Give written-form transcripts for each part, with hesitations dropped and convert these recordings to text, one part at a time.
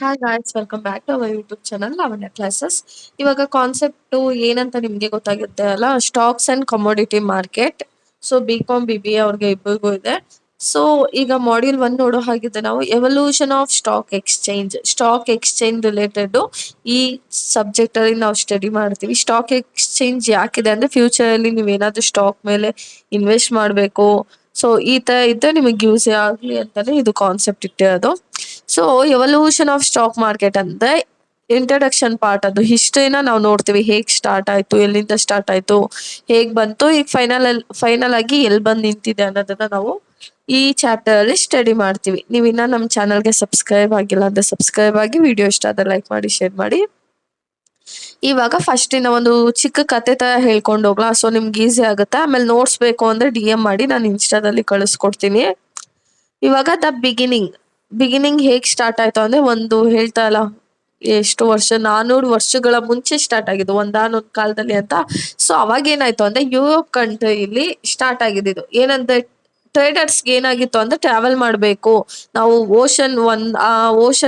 Hi guys, welcome back to our YouTube channel Lavanya classes. ಇವಾಗ concept ಏನಂತ ನಿಮಗೆ ಗೊತ್ತಾಗುತ್ತೆ ಅಲ್ಲ, stocks and commodity market. So BCom BBA ಅವ್ರಿಗೆ ಇಬ್ಬರಿಗೂ ಇದೆ. ಸೊ ಈಗ ಮಾಡ್ಯೂಲ್ 1 ನೋಡೋ ಹಾಗಿದೆ ನಾವು evolution of stock exchange related ಈ ಸಬ್ಜೆಕ್ಟ್ ಅಲ್ಲಿ ನಾವು ಸ್ಟಡಿ ಮಾಡ್ತೀವಿ. ಸ್ಟಾಕ್ ಎಕ್ಸ್ಚೇಂಜ್ ಯಾಕಿದೆ ಅಂದ್ರೆ ಫ್ಯೂಚರ್ ಅಲ್ಲಿ ನೀವೇನಾದ್ರೂ ಸ್ಟಾಕ್ ಮೇಲೆ ಇನ್ವೆಸ್ಟ್ ಮಾಡಬೇಕು, ಸೊ ಈ ತರ ಇದ್ರೆ ನಿಮಗೆ ಯೂಸ್ ಆಗ್ಲಿ ಅಂತಾನೆ ಇದು ಕಾನ್ಸೆಪ್ಟ್ ಇಟ್ಟಿರೋದು. So evolution of stock market ಅಂದ್ರೆ ಇಂಟ್ರಡಕ್ಷನ್ ಪಾರ್ಟ್, ಅದು ಹಿಸ್ಟ್ರಿನ ನಾವು ನೋಡ್ತೀವಿ. ಹೇಗ್ ಸ್ಟಾರ್ಟ್ ಆಯ್ತು, ಎಲ್ಲಿಂದ ಸ್ಟಾರ್ಟ್ ಆಯ್ತು, ಹೇಗ್ ಬಂತು, ಈಗ ಫೈನಲ್ ಆಗಿ ಎಲ್ಲಿ ಬಂದು ನಿಂತಿದೆ ಅನ್ನೋದನ್ನ ನಾವು ಈ ಚಾಪ್ಟರ್ ಅಲ್ಲಿ ಸ್ಟಡಿ ಮಾಡ್ತೀವಿ. ನೀವು ಇನ್ನ ನಮ್ಮ ಚಾನಲ್ಗೆ ಸಬ್ಸ್ಕ್ರೈಬ್ ಆಗಿಲ್ಲ ಅಂದ್ರೆ ಸಬ್ಸ್ಕ್ರೈಬ್ ಆಗಿ, ವಿಡಿಯೋ ಇಷ್ಟ ಆದ್ರೆ ಲೈಕ್ ಮಾಡಿ, ಶೇರ್ ಮಾಡಿ. ಇವಾಗ ಫಸ್ಟ್ ಇಂದ ಒಂದು ಚಿಕ್ಕ ಕತೆ ತರ ಹೇಳ್ಕೊಂಡು ಹೋಗ್ಲಾ, ಸೊ ನಿಮ್ಗೆ ಈಸಿ ಆಗುತ್ತೆ. ಆಮೇಲೆ ನೋಟ್ಸ್ ಬೇಕು ಅಂದ್ರೆ DM ಮಾಡಿ, ನಾನು ಇನ್ಸ್ಟಾದಲ್ಲಿ ಕಳಿಸ್ಕೊಡ್ತೀನಿ. ಇವಾಗ ಬಿಗಿನಿಂಗ್ ಹೇಗ್ ಸ್ಟಾರ್ಟ್ ಆಯ್ತು ಅಂದ್ರೆ, ಒಂದು ಹೇಳ್ತಾರಲ್ಲ ಎಷ್ಟು ವರ್ಷ 400 ವರ್ಷಗಳ ಮುಂಚೆ ಸ್ಟಾರ್ಟ್ ಆಗಿದ್ದು ಒಂದಾನೊಂದ್ ಕಾಲದಲ್ಲಿ ಅಂತ. ಸೊ ಅವಾಗ ಏನಾಯ್ತು ಅಂದ್ರೆ ಯುರೋಪ್ ಕಂಟ್ರಿಲಿ ಸ್ಟಾರ್ಟ್ ಆಗಿದ್ದು. ಏನಂದ್ರೆ ಟ್ರೇಡರ್ಸ್ಗೆ ಏನಾಗಿತ್ತು ಅಂದ್ರೆ ಟ್ರಾವೆಲ್ ಮಾಡಬೇಕು ನಾವು, ಓಷನ್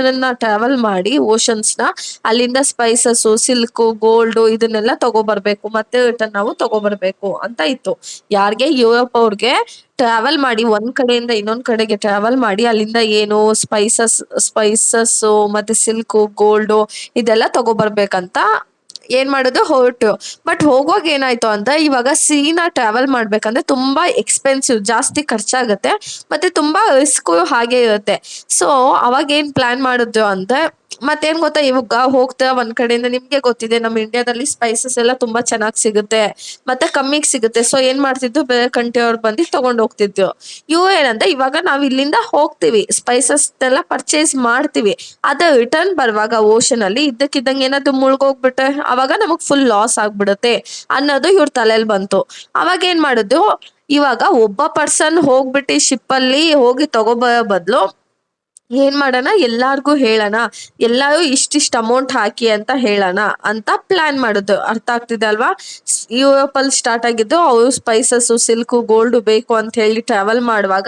ಅನ್ನ ಟ್ರಾವೆಲ್ ಮಾಡಿ ಓಷನ್ಸ್ನ ಅಲ್ಲಿಂದ ಸ್ಪೈಸಸ್, ಸಿಲ್ಕ್, ಗೋಲ್ಡ್ ಇದನ್ನೆಲ್ಲ ತಗೋಬರ್ಬೇಕು, ಮತ್ತೆ ರಿಟರ್ನ್ ನಾವು ತಗೋಬರ್ಬೇಕು ಅಂತ ಇತ್ತು. ಯಾರಿಗೆ? ಯುರೋಪ್ ಅವ್ರಿಗೆ ಟ್ರಾವೆಲ್ ಮಾಡಿ, ಒಂದ್ ಕಡೆಯಿಂದ ಇನ್ನೊಂದ್ ಕಡೆಗೆ ಟ್ರಾವೆಲ್ ಮಾಡಿ ಅಲ್ಲಿಂದ ಏನು ಸ್ಪೈಸಸ್ ಮತ್ತೆ ಸಿಲ್ಕ್, ಗೋಲ್ಡ್ ಇದೆಲ್ಲ ತಗೋಬರ್ಬೇಕಂತ ಏನ್ ಮಾಡೋದು, ಹೊರಟು. ಬಟ್ ಹೋಗುವಾಗ ಏನಾಯ್ತು ಅಂತ, ಇವಾಗ ಸೀನಾ ಟ್ರಾವೆಲ್ ಮಾಡ್ಬೇಕಂದ್ರೆ ತುಂಬಾ ಎಕ್ಸ್ಪೆನ್ಸಿವ್, ಜಾಸ್ತಿ ಖರ್ಚಾಗತ್ತೆ, ಮತ್ತೆ ತುಂಬಾ ರಿಸ್ಕ್ ಹಾಗೆ ಇರುತ್ತೆ. ಸೊ ಅವಾಗ ಏನ್ ಪ್ಲಾನ್ ಮಾಡಿದ್ರು ಅಂದ್ರೆ, ಮತ್ತೇನ್ ಗೊತ್ತಾ, ಇವಾಗ ಹೋಗ್ತಾ ಒಂದ್ ಕಡೆಯಿಂದ, ನಿಮ್ಗೆ ಗೊತ್ತಿದೆ ನಮ್ಮ ಇಂಡಿಯಾದಲ್ಲಿ ಸ್ಪೈಸಸ್ ಎಲ್ಲ ತುಂಬಾ ಚೆನ್ನಾಗಿ ಸಿಗುತ್ತೆ ಮತ್ತೆ ಕಮ್ಮಿಗ್ ಸಿಗುತ್ತೆ. ಸೊ ಏನ್ ಮಾಡ್ತಿದ್ರು, ಬೇರೆ ಕಂಟ್ರಿ ಅವ್ರು ಬಂದು ತಗೊಂಡ್ ಹೋಗ್ತಿದ್ರು. ಏನಂದ್ರೆ ಇವಾಗ ನಾವ್ ಇಲ್ಲಿಂದ ಹೋಗ್ತಿವಿ, ಸ್ಪೈಸಸ್ ಎಲ್ಲ ಪರ್ಚೇಸ್ ಮಾಡ್ತೀವಿ, ಅದ ರಿಟರ್ನ್ ಬರುವಾಗ ಓಷನ್ ಅಲ್ಲಿ ಇದ್ದಕ್ಕಿದ್ದಂಗೆ ಏನಾದ್ರು ಮುಳುಗೋಗ್ಬಿಟ್ರೆ ಅವಾಗ ನಮಗ್ ಫುಲ್ ಲಾಸ್ ಆಗ್ಬಿಡುತ್ತೆ ಅನ್ನೋದು ಇವ್ರ ತಲೆಯಲ್ಲಿ ಬಂತು. ಅವಾಗ ಏನ್ ಮಾಡುದು, ಇವಾಗ ಒಬ್ಬ ಪರ್ಸನ್ ಹೋಗ್ಬಿಟ್ಟು ಶಿಪ್ ಅಲ್ಲಿ ಹೋಗಿ ತಗೋಬರೋ ಬದಲು ಏನ್ ಮಾಡೋಣ, ಎಲ್ಲಾರ್ಗೂ ಹೇಳೋಣ, ಎಲ್ಲಾರು ಇಷ್ಟಿಷ್ಟ ಅಮೌಂಟ್ ಹಾಕಿ ಅಂತ ಹೇಳೋಣ ಅಂತ ಪ್ಲಾನ್ ಮಾಡುದು. ಅರ್ಥ ಆಗ್ತಿದೆ ಅಲ್ವಾ? ಯುರೋಪ್ ಅಲ್ಲಿ ಸ್ಟಾರ್ಟ್ ಆಗಿದ್ದು, ಅವರು ಸ್ಪೈಸಸ್, ಸಿಲ್ಕ್, ಗೋಲ್ಡ್ ಬೇಕು ಅಂತ ಹೇಳಿ ಟ್ರಾವೆಲ್ ಮಾಡುವಾಗ,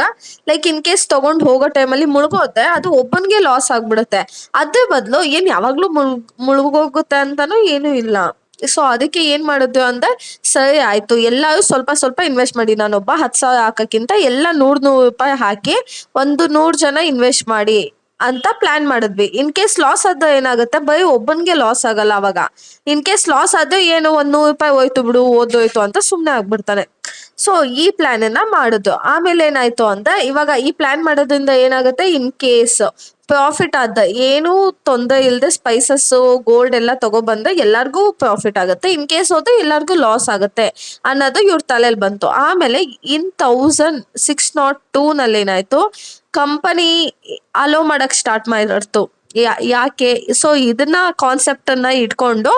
ಲೈಕ್ ಇನ್ ಕೇಸ್ ತಗೊಂಡ್ ಹೋಗೋ ಟೈಮಲ್ಲಿ ಮುಳುಗೋದ್ರೆ ಅದು ಒಬ್ಬನ್ಗೆ ಲಾಸ್ ಆಗ್ಬಿಡುತ್ತೆ. ಅದ್ರ ಬದಲು ಏನ್ ಯಾವಾಗ್ಲೂ ಮುಳುಗೋಗುತ್ತೆ ಅಂತಾನು ಏನು ಇಲ್ಲ. ಸೊ ಅದಕ್ಕೆ ಏನ್ ಮಾಡುದು ಅಂದ್ರೆ, ಸರಿ ಆಯ್ತು ಎಲ್ಲಾರು ಸ್ವಲ್ಪ ಸ್ವಲ್ಪ ಇನ್ವೆಸ್ಟ್ ಮಾಡಿ, ನಾನೊಬ್ಬ 10,000 ಹಾಕಕ್ಕಿಂತ ಎಲ್ಲ 100 ಹಾಕಿ ಒಂದು 100 ಜನ ಇನ್ವೆಸ್ಟ್ ಮಾಡಿ ಅಂತ ಪ್ಲಾನ್ ಮಾಡಿದ್ವಿ. ಇನ್ ಕೇಸ್ ಲಾಸ್ ಆದ್ರೆ ಏನಾಗುತ್ತೆ, ಬರೀ ಒಬ್ಬನ್ಗೆ ಲಾಸ್ ಆಗಲ್ಲ. ಅವಾಗ ಇನ್ ಕೇಸ್ ಲಾಸ್ ಆದ್ರೆ ಏನು, ಒಂದ್ 100 ಹೋಯ್ತು ಬಿಡು, ಓದೋಯ್ತು ಅಂತ ಸುಮ್ನೆ ಆಗ್ಬಿಡ್ತಾನೆ. ಸೊ ಈ ಪ್ಲಾನ್ ಅನ್ನ ಮಾಡುದು. ಆಮೇಲೆ ಏನಾಯ್ತು ಅಂದ್ರೆ, ಇವಾಗ ಈ ಪ್ಲಾನ್ ಮಾಡೋದ್ರಿಂದ ಏನಾಗುತ್ತೆ, ಇನ್ ಕೇಸ್ ಪ್ರಾಫಿಟ್ ಆದ, ಏನು ತೊಂದರೆ ಇಲ್ಲದೆ ಸ್ಪೈಸಸ್, ಗೋಲ್ಡ್ ಎಲ್ಲ ತಗೊಬಂದ್ರೆ ಎಲ್ಲಾರ್ಗೂ ಪ್ರಾಫಿಟ್ ಆಗುತ್ತೆ, ಇನ್ ಕೇಸ್ ಹೋದ್ರೆ ಎಲ್ಲಾರ್ಗೂ ಲಾಸ್ ಆಗುತ್ತೆ ಅನ್ನೋದು ಇವ್ರ ತಲೆಯಲ್ಲಿ ಬಂತು. ಆಮೇಲೆ ಇನ್ 1602 ನಲ್ಲಿ ಏನಾಯ್ತು, ಕಂಪನಿ ಅಲೋ ಮಾಡಕ್ ಸ್ಟಾರ್ಟ್ ಮಾಡಿರ್ತು. ಯಾಕೆ? ಸೊ ಇದನ್ನ ಕಾನ್ಸೆಪ್ಟ್ ಅನ್ನ ಇಟ್ಕೊಂಡು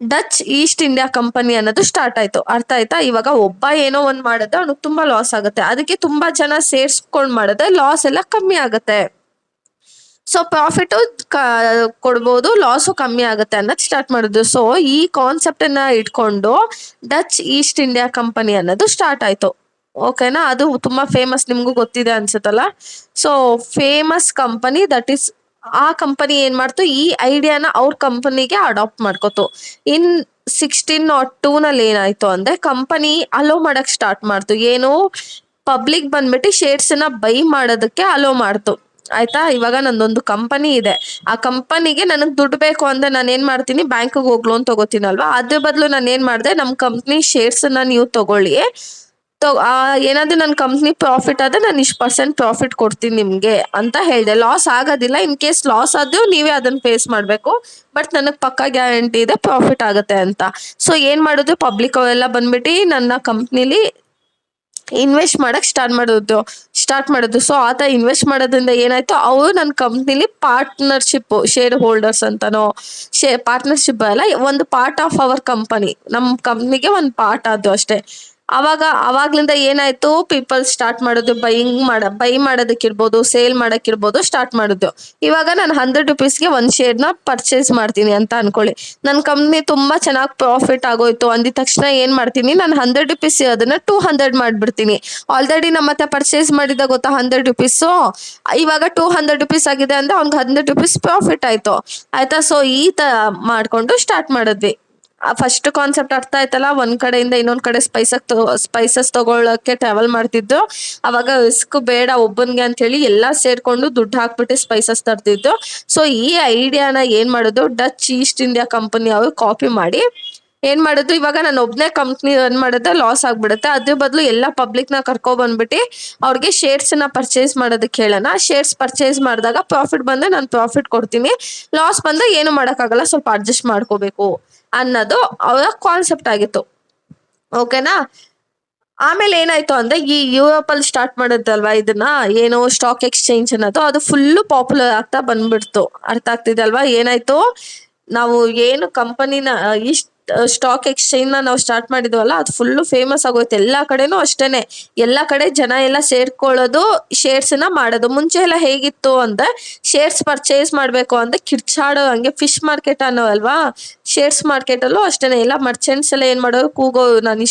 ಡಚ್ ಈಸ್ಟ್ ಇಂಡಿಯಾ ಕಂಪನಿ ಅನ್ನೋದು ಸ್ಟಾರ್ಟ್ ಆಯ್ತು. ಅರ್ಥ ಆಯ್ತಾ? ಇವಾಗ ಒಬ್ಬ ಏನೋ ಒಂದ್ ಮಾಡಿದ್ರೆ ಅವ್ನಿಗೆ ತುಂಬಾ ಲಾಸ್ ಆಗುತ್ತೆ, ಅದಕ್ಕೆ ತುಂಬಾ ಜನ ಸೇರ್ಸ್ಕೊಂಡ್ ಮಾಡಿದ್ರೆ ಲಾಸ್ ಎಲ್ಲ ಕಮ್ಮಿ ಆಗುತ್ತೆ. ಸೊ ಪ್ರಾಫಿಟ್ ಕೊಡ್ಬೋದು, ಲಾಸು ಕಮ್ಮಿ ಆಗುತ್ತೆ ಅನ್ನೋದು ಸ್ಟಾರ್ಟ್ ಮಾಡಿದ್ರು. ಸೊ ಈ ಕಾನ್ಸೆಪ್ಟ್ ಅನ್ನ ಇಟ್ಕೊಂಡು ಡಚ್ ಈಸ್ಟ್ ಇಂಡಿಯಾ ಕಂಪನಿ ಅನ್ನೋದು ಸ್ಟಾರ್ಟ್ ಆಯ್ತು. ಓಕೆನಾ? ಅದು ತುಂಬಾ ಫೇಮಸ್, ನಿಮ್ಗೂ ಗೊತ್ತಿದೆ ಅನ್ಸುತ್ತಲ್ಲ. So famous company that is, ಆ ಕಂಪನಿ ಏನ್ ಮಾಡ್ತು, ಈ ಐಡಿಯಾನ ಅವ್ರ ಕಂಪನಿಗೆ ಅಡಾಪ್ಟ್ ಮಾಡ್ಕೋತು. ಇನ್ 1602 ನಲ್ಲಿ ಏನಾಯ್ತು ಅಂದ್ರೆ, ಕಂಪನಿ ಅಲೋ ಮಾಡಕ್ ಸ್ಟಾರ್ಟ್ ಮಾಡ್ತು. ಏನು, ಪಬ್ಲಿಕ್ ಬಂದ್ಬಿಟ್ಟು ಶೇರ್ಸ್ ನ ಬೈ ಮಾಡೋದಕ್ಕೆ ಅಲೋ ಮಾಡ್ತು. ಆಯ್ತಾ? ಇವಾಗ ನಂದೊಂದು ಕಂಪನಿ ಇದೆ, ಆ ಕಂಪನಿಗೆ ನನಗ್ ದುಡ್ಡು ಬೇಕು ಅಂದ್ರೆ ನಾನು ಏನ್ ಮಾಡ್ತೀನಿ, ಬ್ಯಾಂಕ್ಗೆ ಹೋಗಿ ಲೋನ್ ತಗೋತೀನಲ್ವಾ, ಅದ್ರ ಬದಲು ನಾನು ಏನ್ ಮಾಡಿದೆ, ನಮ್ ಕಂಪ್ನಿ ಶೇರ್ಸ್ ನ ನೀವು ತಗೊಳ್ಳಿ, ಏನಾದ್ರೂ ನನ್ನ ಕಂಪ್ನಿ ಪ್ರಾಫಿಟ್ ಆದ್ರೆ ನಾನು ಇಷ್ಟು% ಪ್ರಾಫಿಟ್ ಕೊಡ್ತೀನಿ ನಿಮ್ಗೆ ಅಂತ ಹೇಳಿದೆ. ಲಾಸ್ ಆಗೋದಿಲ್ಲ, ಇನ್ ಕೇಸ್ ಲಾಸ್ ಆದ್ರೂ ನೀವೇ ಅದನ್ನ ಫೇಸ್ ಮಾಡ್ಬೇಕು, ಬಟ್ ನನಗ್ ಪಕ್ಕಾ ಗ್ಯಾರಂಟಿ ಇದೆ ಪ್ರಾಫಿಟ್ ಆಗುತ್ತೆ ಅಂತ. ಸೊ ಏನ್ ಮಾಡೋದು, ಪಬ್ಲಿಕ್ ಅವೆಲ್ಲ ಬಂದ್ಬಿಟ್ಟು ನನ್ನ ಕಂಪ್ನಿಲಿ ಇನ್ವೆಸ್ಟ್ ಮಾಡಕ್ ಸ್ಟಾರ್ಟ್ ಮಾಡೋದು. ಸೊ ಆತ ಇನ್ವೆಸ್ಟ್ ಮಾಡೋದ್ರಿಂದ ಏನಾಯ್ತು, ಅವರು ನನ್ನ ಕಂಪ್ನಿಲಿ ಪಾರ್ಟ್ನರ್ಶಿಪ್, ಶೇರ್ ಹೋಲ್ಡರ್ಸ್ ಅಂತಾನೋ, ಪಾರ್ಟ್ನರ್ಶಿಪ್ ಅಲ್ಲ, ಒಂದು ಪಾರ್ಟ್ ಆಫ್ ಅವರ್ ಕಂಪನಿ, ನಮ್ಮ ಕಂಪ್ನಿಗೆ ಒಂದು ಪಾರ್ಟ್ ಆದ್ರು ಅಷ್ಟೇ. ಅವಾಗ್ಲಿಂದ ಏನಾಯ್ತು, ಪೀಪಲ್ ಸ್ಟಾರ್ಟ್ ಮಾಡೋದು ಬೈ ಮಾಡೋದಕ್ಕಿರ್ಬೋದು, ಸೇಲ್ ಮಾಡಕ್ಕಿರ್ಬೋದು ಸ್ಟಾರ್ಟ್ ಮಾಡಿದ್ದು. ಇವಾಗ ನಾನು 100 ರುಪೀಸ್ಗೆ ಒಂದು ಶೇರ್ನ ಪರ್ಚೇಸ್ ಮಾಡ್ತೀನಿ ಅಂತ ಅನ್ಕೊಳ್ಳಿ. ನನ್ನ ಕಂಪ್ನಿ ತುಂಬಾ ಚೆನ್ನಾಗಿ ಪ್ರಾಫಿಟ್ ಆಗೋಯ್ತು ಅಂದಿದ ತಕ್ಷಣ ಏನ್ ಮಾಡ್ತೀನಿ, ನಾನು 100 ರುಪೀಸ್ ಅದನ್ನ 200 ಮಾಡ್ಬಿಡ್ತೀನಿ. ಆಲ್ರೆಡಿ ನಮ್ಮ ಹತ್ರ ಪರ್ಚೇಸ್ ಮಾಡಿದ ಗೊತ್ತಾ 100 ರುಪೀಸು, ಇವಾಗ 200 ರುಪೀಸ್ ಆಗಿದೆ ಅಂದ್ರೆ ಅವ್ನಿಗೆ 100 ರುಪೀಸ್ ಪ್ರಾಫಿಟ್ ಆಯ್ತು. ಆಯ್ತಾ? ಸೊ ಈ ತರ ಮಾಡ್ಕೊಂಡು ಸ್ಟಾರ್ಟ್ ಮಾಡಿದ್ವಿ. ಫಸ್ಟ್ ಕಾನ್ಸೆಪ್ಟ್ ಅರ್ಥ ಆಯ್ತಲ್ಲ. ಒಂದ್ ಕಡೆಯಿಂದ ಇನ್ನೊಂದ್ ಕಡೆ ಸ್ಪೈಸಸ್ ತಗೊಳಕ್ಕೆ ಟ್ರಾವೆಲ್ ಮಾಡ್ತಿದ್ದು. ಅವಾಗ ರಿಸ್ಕ್ ಬೇಡ ಒಬ್ಬನ್ಗೆ ಅಂತ ಹೇಳಿ ಎಲ್ಲಾ ಸೇರ್ಕೊಂಡು ದುಡ್ಡು ಹಾಕ್ಬಿಟ್ಟು ಸ್ಪೈಸಸ್ ತರ್ತಿದ್ದು. ಸೊ ಈ ಐಡಿಯಾನ ಏನ್ ಮಾಡೋದು, ಡಚ್ ಈಸ್ಟ್ ಇಂಡಿಯಾ ಕಂಪನಿ ಅವರು ಕಾಪಿ ಮಾಡಿ ಏನ್ ಮಾಡೋದು, ಇವಾಗ ನಾನು ಒಬ್ನೇ ಕಂಪ್ನಿ ರನ್ ಮಾಡಿದ್ರೆ ಲಾಸ್ ಆಗ್ಬಿಡುತ್ತೆ. ಅದ್ರ ಬದಲು ಎಲ್ಲ ಪಬ್ಲಿಕ್ ನ ಕರ್ಕೊ ಬಂದ್ಬಿಟ್ಟು ಅವ್ರಿಗೆ ಶೇರ್ಸ್ ನ ಪರ್ಚೇಸ್ ಮಾಡೋದಕ್ಕೆ ಹೇಳೋಣ. ಶೇರ್ಸ್ ಪರ್ಚೇಸ್ ಮಾಡಿದಾಗ ಪ್ರಾಫಿಟ್ ಬಂದ್ರೆ ನಾನು ಪ್ರಾಫಿಟ್ ಕೊಡ್ತೀನಿ, ಲಾಸ್ ಬಂದ್ರೆ ಏನು ಮಾಡಕ್ಕಾಗಲ್ಲ, ಸ್ವಲ್ಪ ಅಡ್ಜಸ್ಟ್ ಮಾಡ್ಕೋಬೇಕು ಅನ್ನೋದು ಅವರ ಕಾನ್ಸೆಪ್ಟ್ ಆಗಿತ್ತು. ಓಕೆನಾ? ಆಮೇಲೆ ಏನಾಯ್ತು ಅಂದ್ರೆ, ಈ ಯುರೋಪ್ ಅಲ್ಲಿ ಸ್ಟಾರ್ಟ್ ಮಾಡಿದ್ದಲ್ವಾ ಇದನ್ನ, ಏನು ಸ್ಟಾಕ್ ಎಕ್ಸ್ಚೇಂಜ್ ಅನ್ನೋದು, ಅದು ಫುಲ್ಲು ಪಾಪ್ಯುಲರ್ ಆಗ್ತಾ ಬಂದ್ಬಿಡ್ತು. ಅರ್ಥ ಆಗ್ತಿದೆ ಅಲ್ವಾ? ಏನಾಯ್ತು, ನಾವು ಏನು ಕಂಪನಿನ ಇಷ್ಟ ಸ್ಟಾಕ್ ಎಕ್ಸ್ಚೇಂಜ್ ನ ನಾವು ಸ್ಟಾರ್ಟ್ ಮಾಡಿದ್ವಲ್ಲ, ಅದು ಫುಲ್ಲು ಫೇಮಸ್ ಆಗೋಯ್ತು. ಎಲ್ಲಾ ಕಡೆನೂ ಅಷ್ಟೇನೆ, ಎಲ್ಲಾ ಕಡೆ ಜನ ಎಲ್ಲ ಸೇರ್ಕೊಳ್ಳೋದು, ಶೇರ್ಸ್ ನ ಮಾಡೋದು. ಮುಂಚೆ ಎಲ್ಲ ಹೇಗಿತ್ತು ಅಂದ್ರೆ, ಶೇರ್ಸ್ ಪರ್ಚೇಸ್ ಮಾಡ್ಬೇಕು ಅಂದ್ರೆ ಕಿರ್ಚಾಡೋ ಹಂಗೆ. ಫಿಶ್ ಮಾರ್ಕೆಟ್ ಅನ್ನೋ ಅಲ್ವಾ, ಶೇರ್ಸ್ ಮಾರ್ಕೆಟ್ ಅಲ್ಲೂ ಅಷ್ಟೇನೆ. ಎಲ್ಲ ಮರ್ಚೆಂಟ್ಸ್ ಎಲ್ಲ ಏನ್ ಮಾಡೋರು, ಕೂಗೋ ನಾನು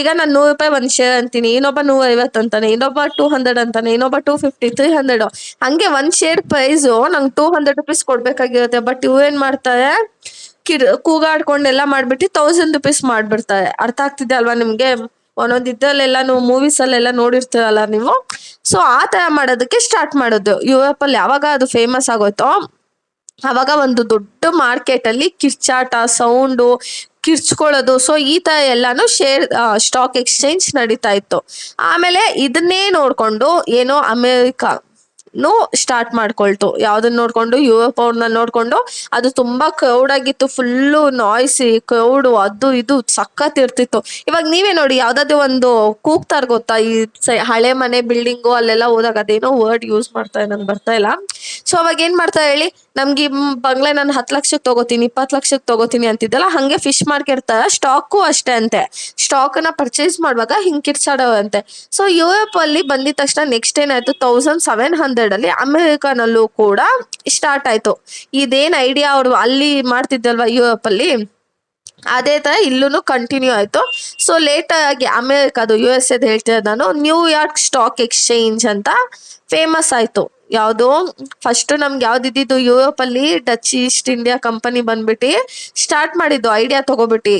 ಈಗ ನಾನು 100 ರೂಪಾಯಿ ಒಂದ್ ಶೇರ್ ಅಂತೀನಿ, ಇನ್ನೊಬ್ಬ 150 ಅಂತಾನೆ, ಇನ್ನೊಬ್ಬ 200 ಅಂತಾನೆ, ಇನ್ನೊಬ್ಬ 250, 300. ಹಂಗೆ ಒಂದ್ ಶೇರ್ ಪ್ರೈಸ್ ನಂಗೆ 200 ರುಪೀಸ್ ಕೊಡ್ಬೇಕಾಗಿರುತ್ತೆ. ಬಟ್ ಇವ್ ಏನ್ ಮಾಡ್ತಾರೆ, ಕೂಗಾಡ್ಕೊಂಡೆಲ್ಲ ಮಾಡ್ಬಿಟ್ಟು 1000 ರುಪೀಸ್ ಮಾಡ್ಬಿಡ್ತಾರೆ. ಅರ್ಥ ಆಗ್ತಿದೆ ಅಲ್ವಾ ನಿಮ್ಗೆ? ಒಂದೊಂದ್ ಇದ್ರಲ್ಲೆಲ್ಲ ನೀವು ಮೂವೀಸ್ ಅಲ್ಲೆಲ್ಲ ನೋಡಿರ್ತೀರಲ್ಲ ನೀವು. ಸೊ ಆ ತರ ಮಾಡೋದಕ್ಕೆ ಸ್ಟಾರ್ಟ್ ಮಾಡೋದು. ಯುರೋಪ್ ಅಲ್ಲಿ ಯಾವಾಗ ಅದು ಫೇಮಸ್ ಆಗೋಯ್ತೋ, ಅವಾಗ ಒಂದು ದೊಡ್ಡ ಮಾರ್ಕೆಟ್ ಅಲ್ಲಿ ಕಿರ್ಚಾಟ, ಸೌಂಡು, ಕಿರ್ಚ್ಕೊಳ್ಳೋದು, ಸೊ ಈ ತರ ಎಲ್ಲಾನು ಸ್ಟಾಕ್ ಎಕ್ಸ್ಚೇಂಜ್ ನಡೀತಾ ಇತ್ತು. ಆಮೇಲೆ ಇದನ್ನೇ ನೋಡ್ಕೊಂಡು ಏನೋ ಸ್ಟಾರ್ಟ್ ಮಾಡ್ಕೊಳ್ತು. ಯಾವ್ದನ್ನ ನೋಡ್ಕೊಂಡು, ಯುರೋಪ್ ಅವ್ರನ್ನ ನೋಡ್ಕೊಂಡು. ಅದು ತುಂಬಾ ಕ್ರೌಡ್ ಆಗಿತ್ತು, ಫುಲ್ಲು ನಾಯ್ಸಿ ಕ್ರೌಡು, ಅದು ಇದು ಸಖತ್ ಇರ್ತಿತ್ತು. ಇವಾಗ ನೀವೇ ನೋಡಿ, ಯಾವ್ದಾದ್ರು ಒಂದು ಕೂಗ್ತಾರ ಗೊತ್ತಾ, ಈ ಹಳೆ ಮನೆ ಬಿಲ್ಡಿಂಗು ಅಲ್ಲೆಲ್ಲ ಹೋದಾಗ, ಅದೇನೋ ವರ್ಡ್ ಯೂಸ್ ಮಾಡ್ತಾರೆ, ನಂಗೆ ಬರ್ತಾ ಇಲ್ಲ. ಸೊ ಅವಾಗ ಏನ್ ಮಾಡ್ತಾರೆ ಹೇಳಿ, ನಮ್ಗೆ ಬಂಗ್ಲೆ ನಾನು 10 ಲಕ್ಷಕ್ಕೆ ತಗೋತೀನಿ, 20 ಲಕ್ಷಕ್ಕೆ ತಗೋತೀನಿ ಅಂತಿದ್ದಲ್ಲ, ಹಂಗೆ ಫಿಶ್ ಮಾರ್ಕೆಟ್ ತರ ಸ್ಟಾಕು ಅಷ್ಟೇ ಅಂತೆ. ಸ್ಟಾಕ್ ನ ಪರ್ಚೇಸ್ ಮಾಡುವಾಗ ಹಿಂಗ್ ಕಿರ್ಚಾಡೋವಂತೆ. ಸೊ ಯುರೋಪ್ ಅಲ್ಲಿ ಬಂದಿದ ತಕ್ಷಣ ನೆಕ್ಸ್ಟ್ ಏನಾಯ್ತು, 1700 ಅಲ್ಲಿ ಅಮೆರಿಕನಲ್ಲೂ ಕೂಡ ಸ್ಟಾರ್ಟ್ ಆಯ್ತು. ಇದೇನ್ ಐಡಿಯಾ ಅವ್ರು ಅಲ್ಲಿ ಮಾಡ್ತಿದ್ದಲ್ವಾ ಯುರೋಪ್ ಅಲ್ಲಿ, ಅದೇ ತರ ಇಲ್ಲೂ ಕಂಟಿನ್ಯೂ ಆಯ್ತು. ಸೊ ಲೇಟರ್ ಆಗಿ ಅಮೆರಿಕದು, USA ಹೇಳ್ತಿರೋದು ನಾನು, ನ್ಯೂಯಾರ್ಕ್ ಸ್ಟಾಕ್ ಎಕ್ಸ್ಚೇಂಜ್ ಅಂತ ಫೇಮಸ್ ಆಯ್ತು. ಯಾವ್ದು ಫಸ್ಟ್ ನಮ್ಗೆ ಯಾವ್ದಿದ್ದು, ಯುರೋಪ್ ಅಲ್ಲಿ ಡಚ್ ಈಸ್ಟ್ ಇಂಡಿಯಾ ಕಂಪನಿ ಬಂದ್ಬಿಟ್ಟು ಸ್ಟಾರ್ಟ್ ಮಾಡಿದ್ದು, ಐಡಿಯಾ ತಗೋಬಿಟ್ಟು.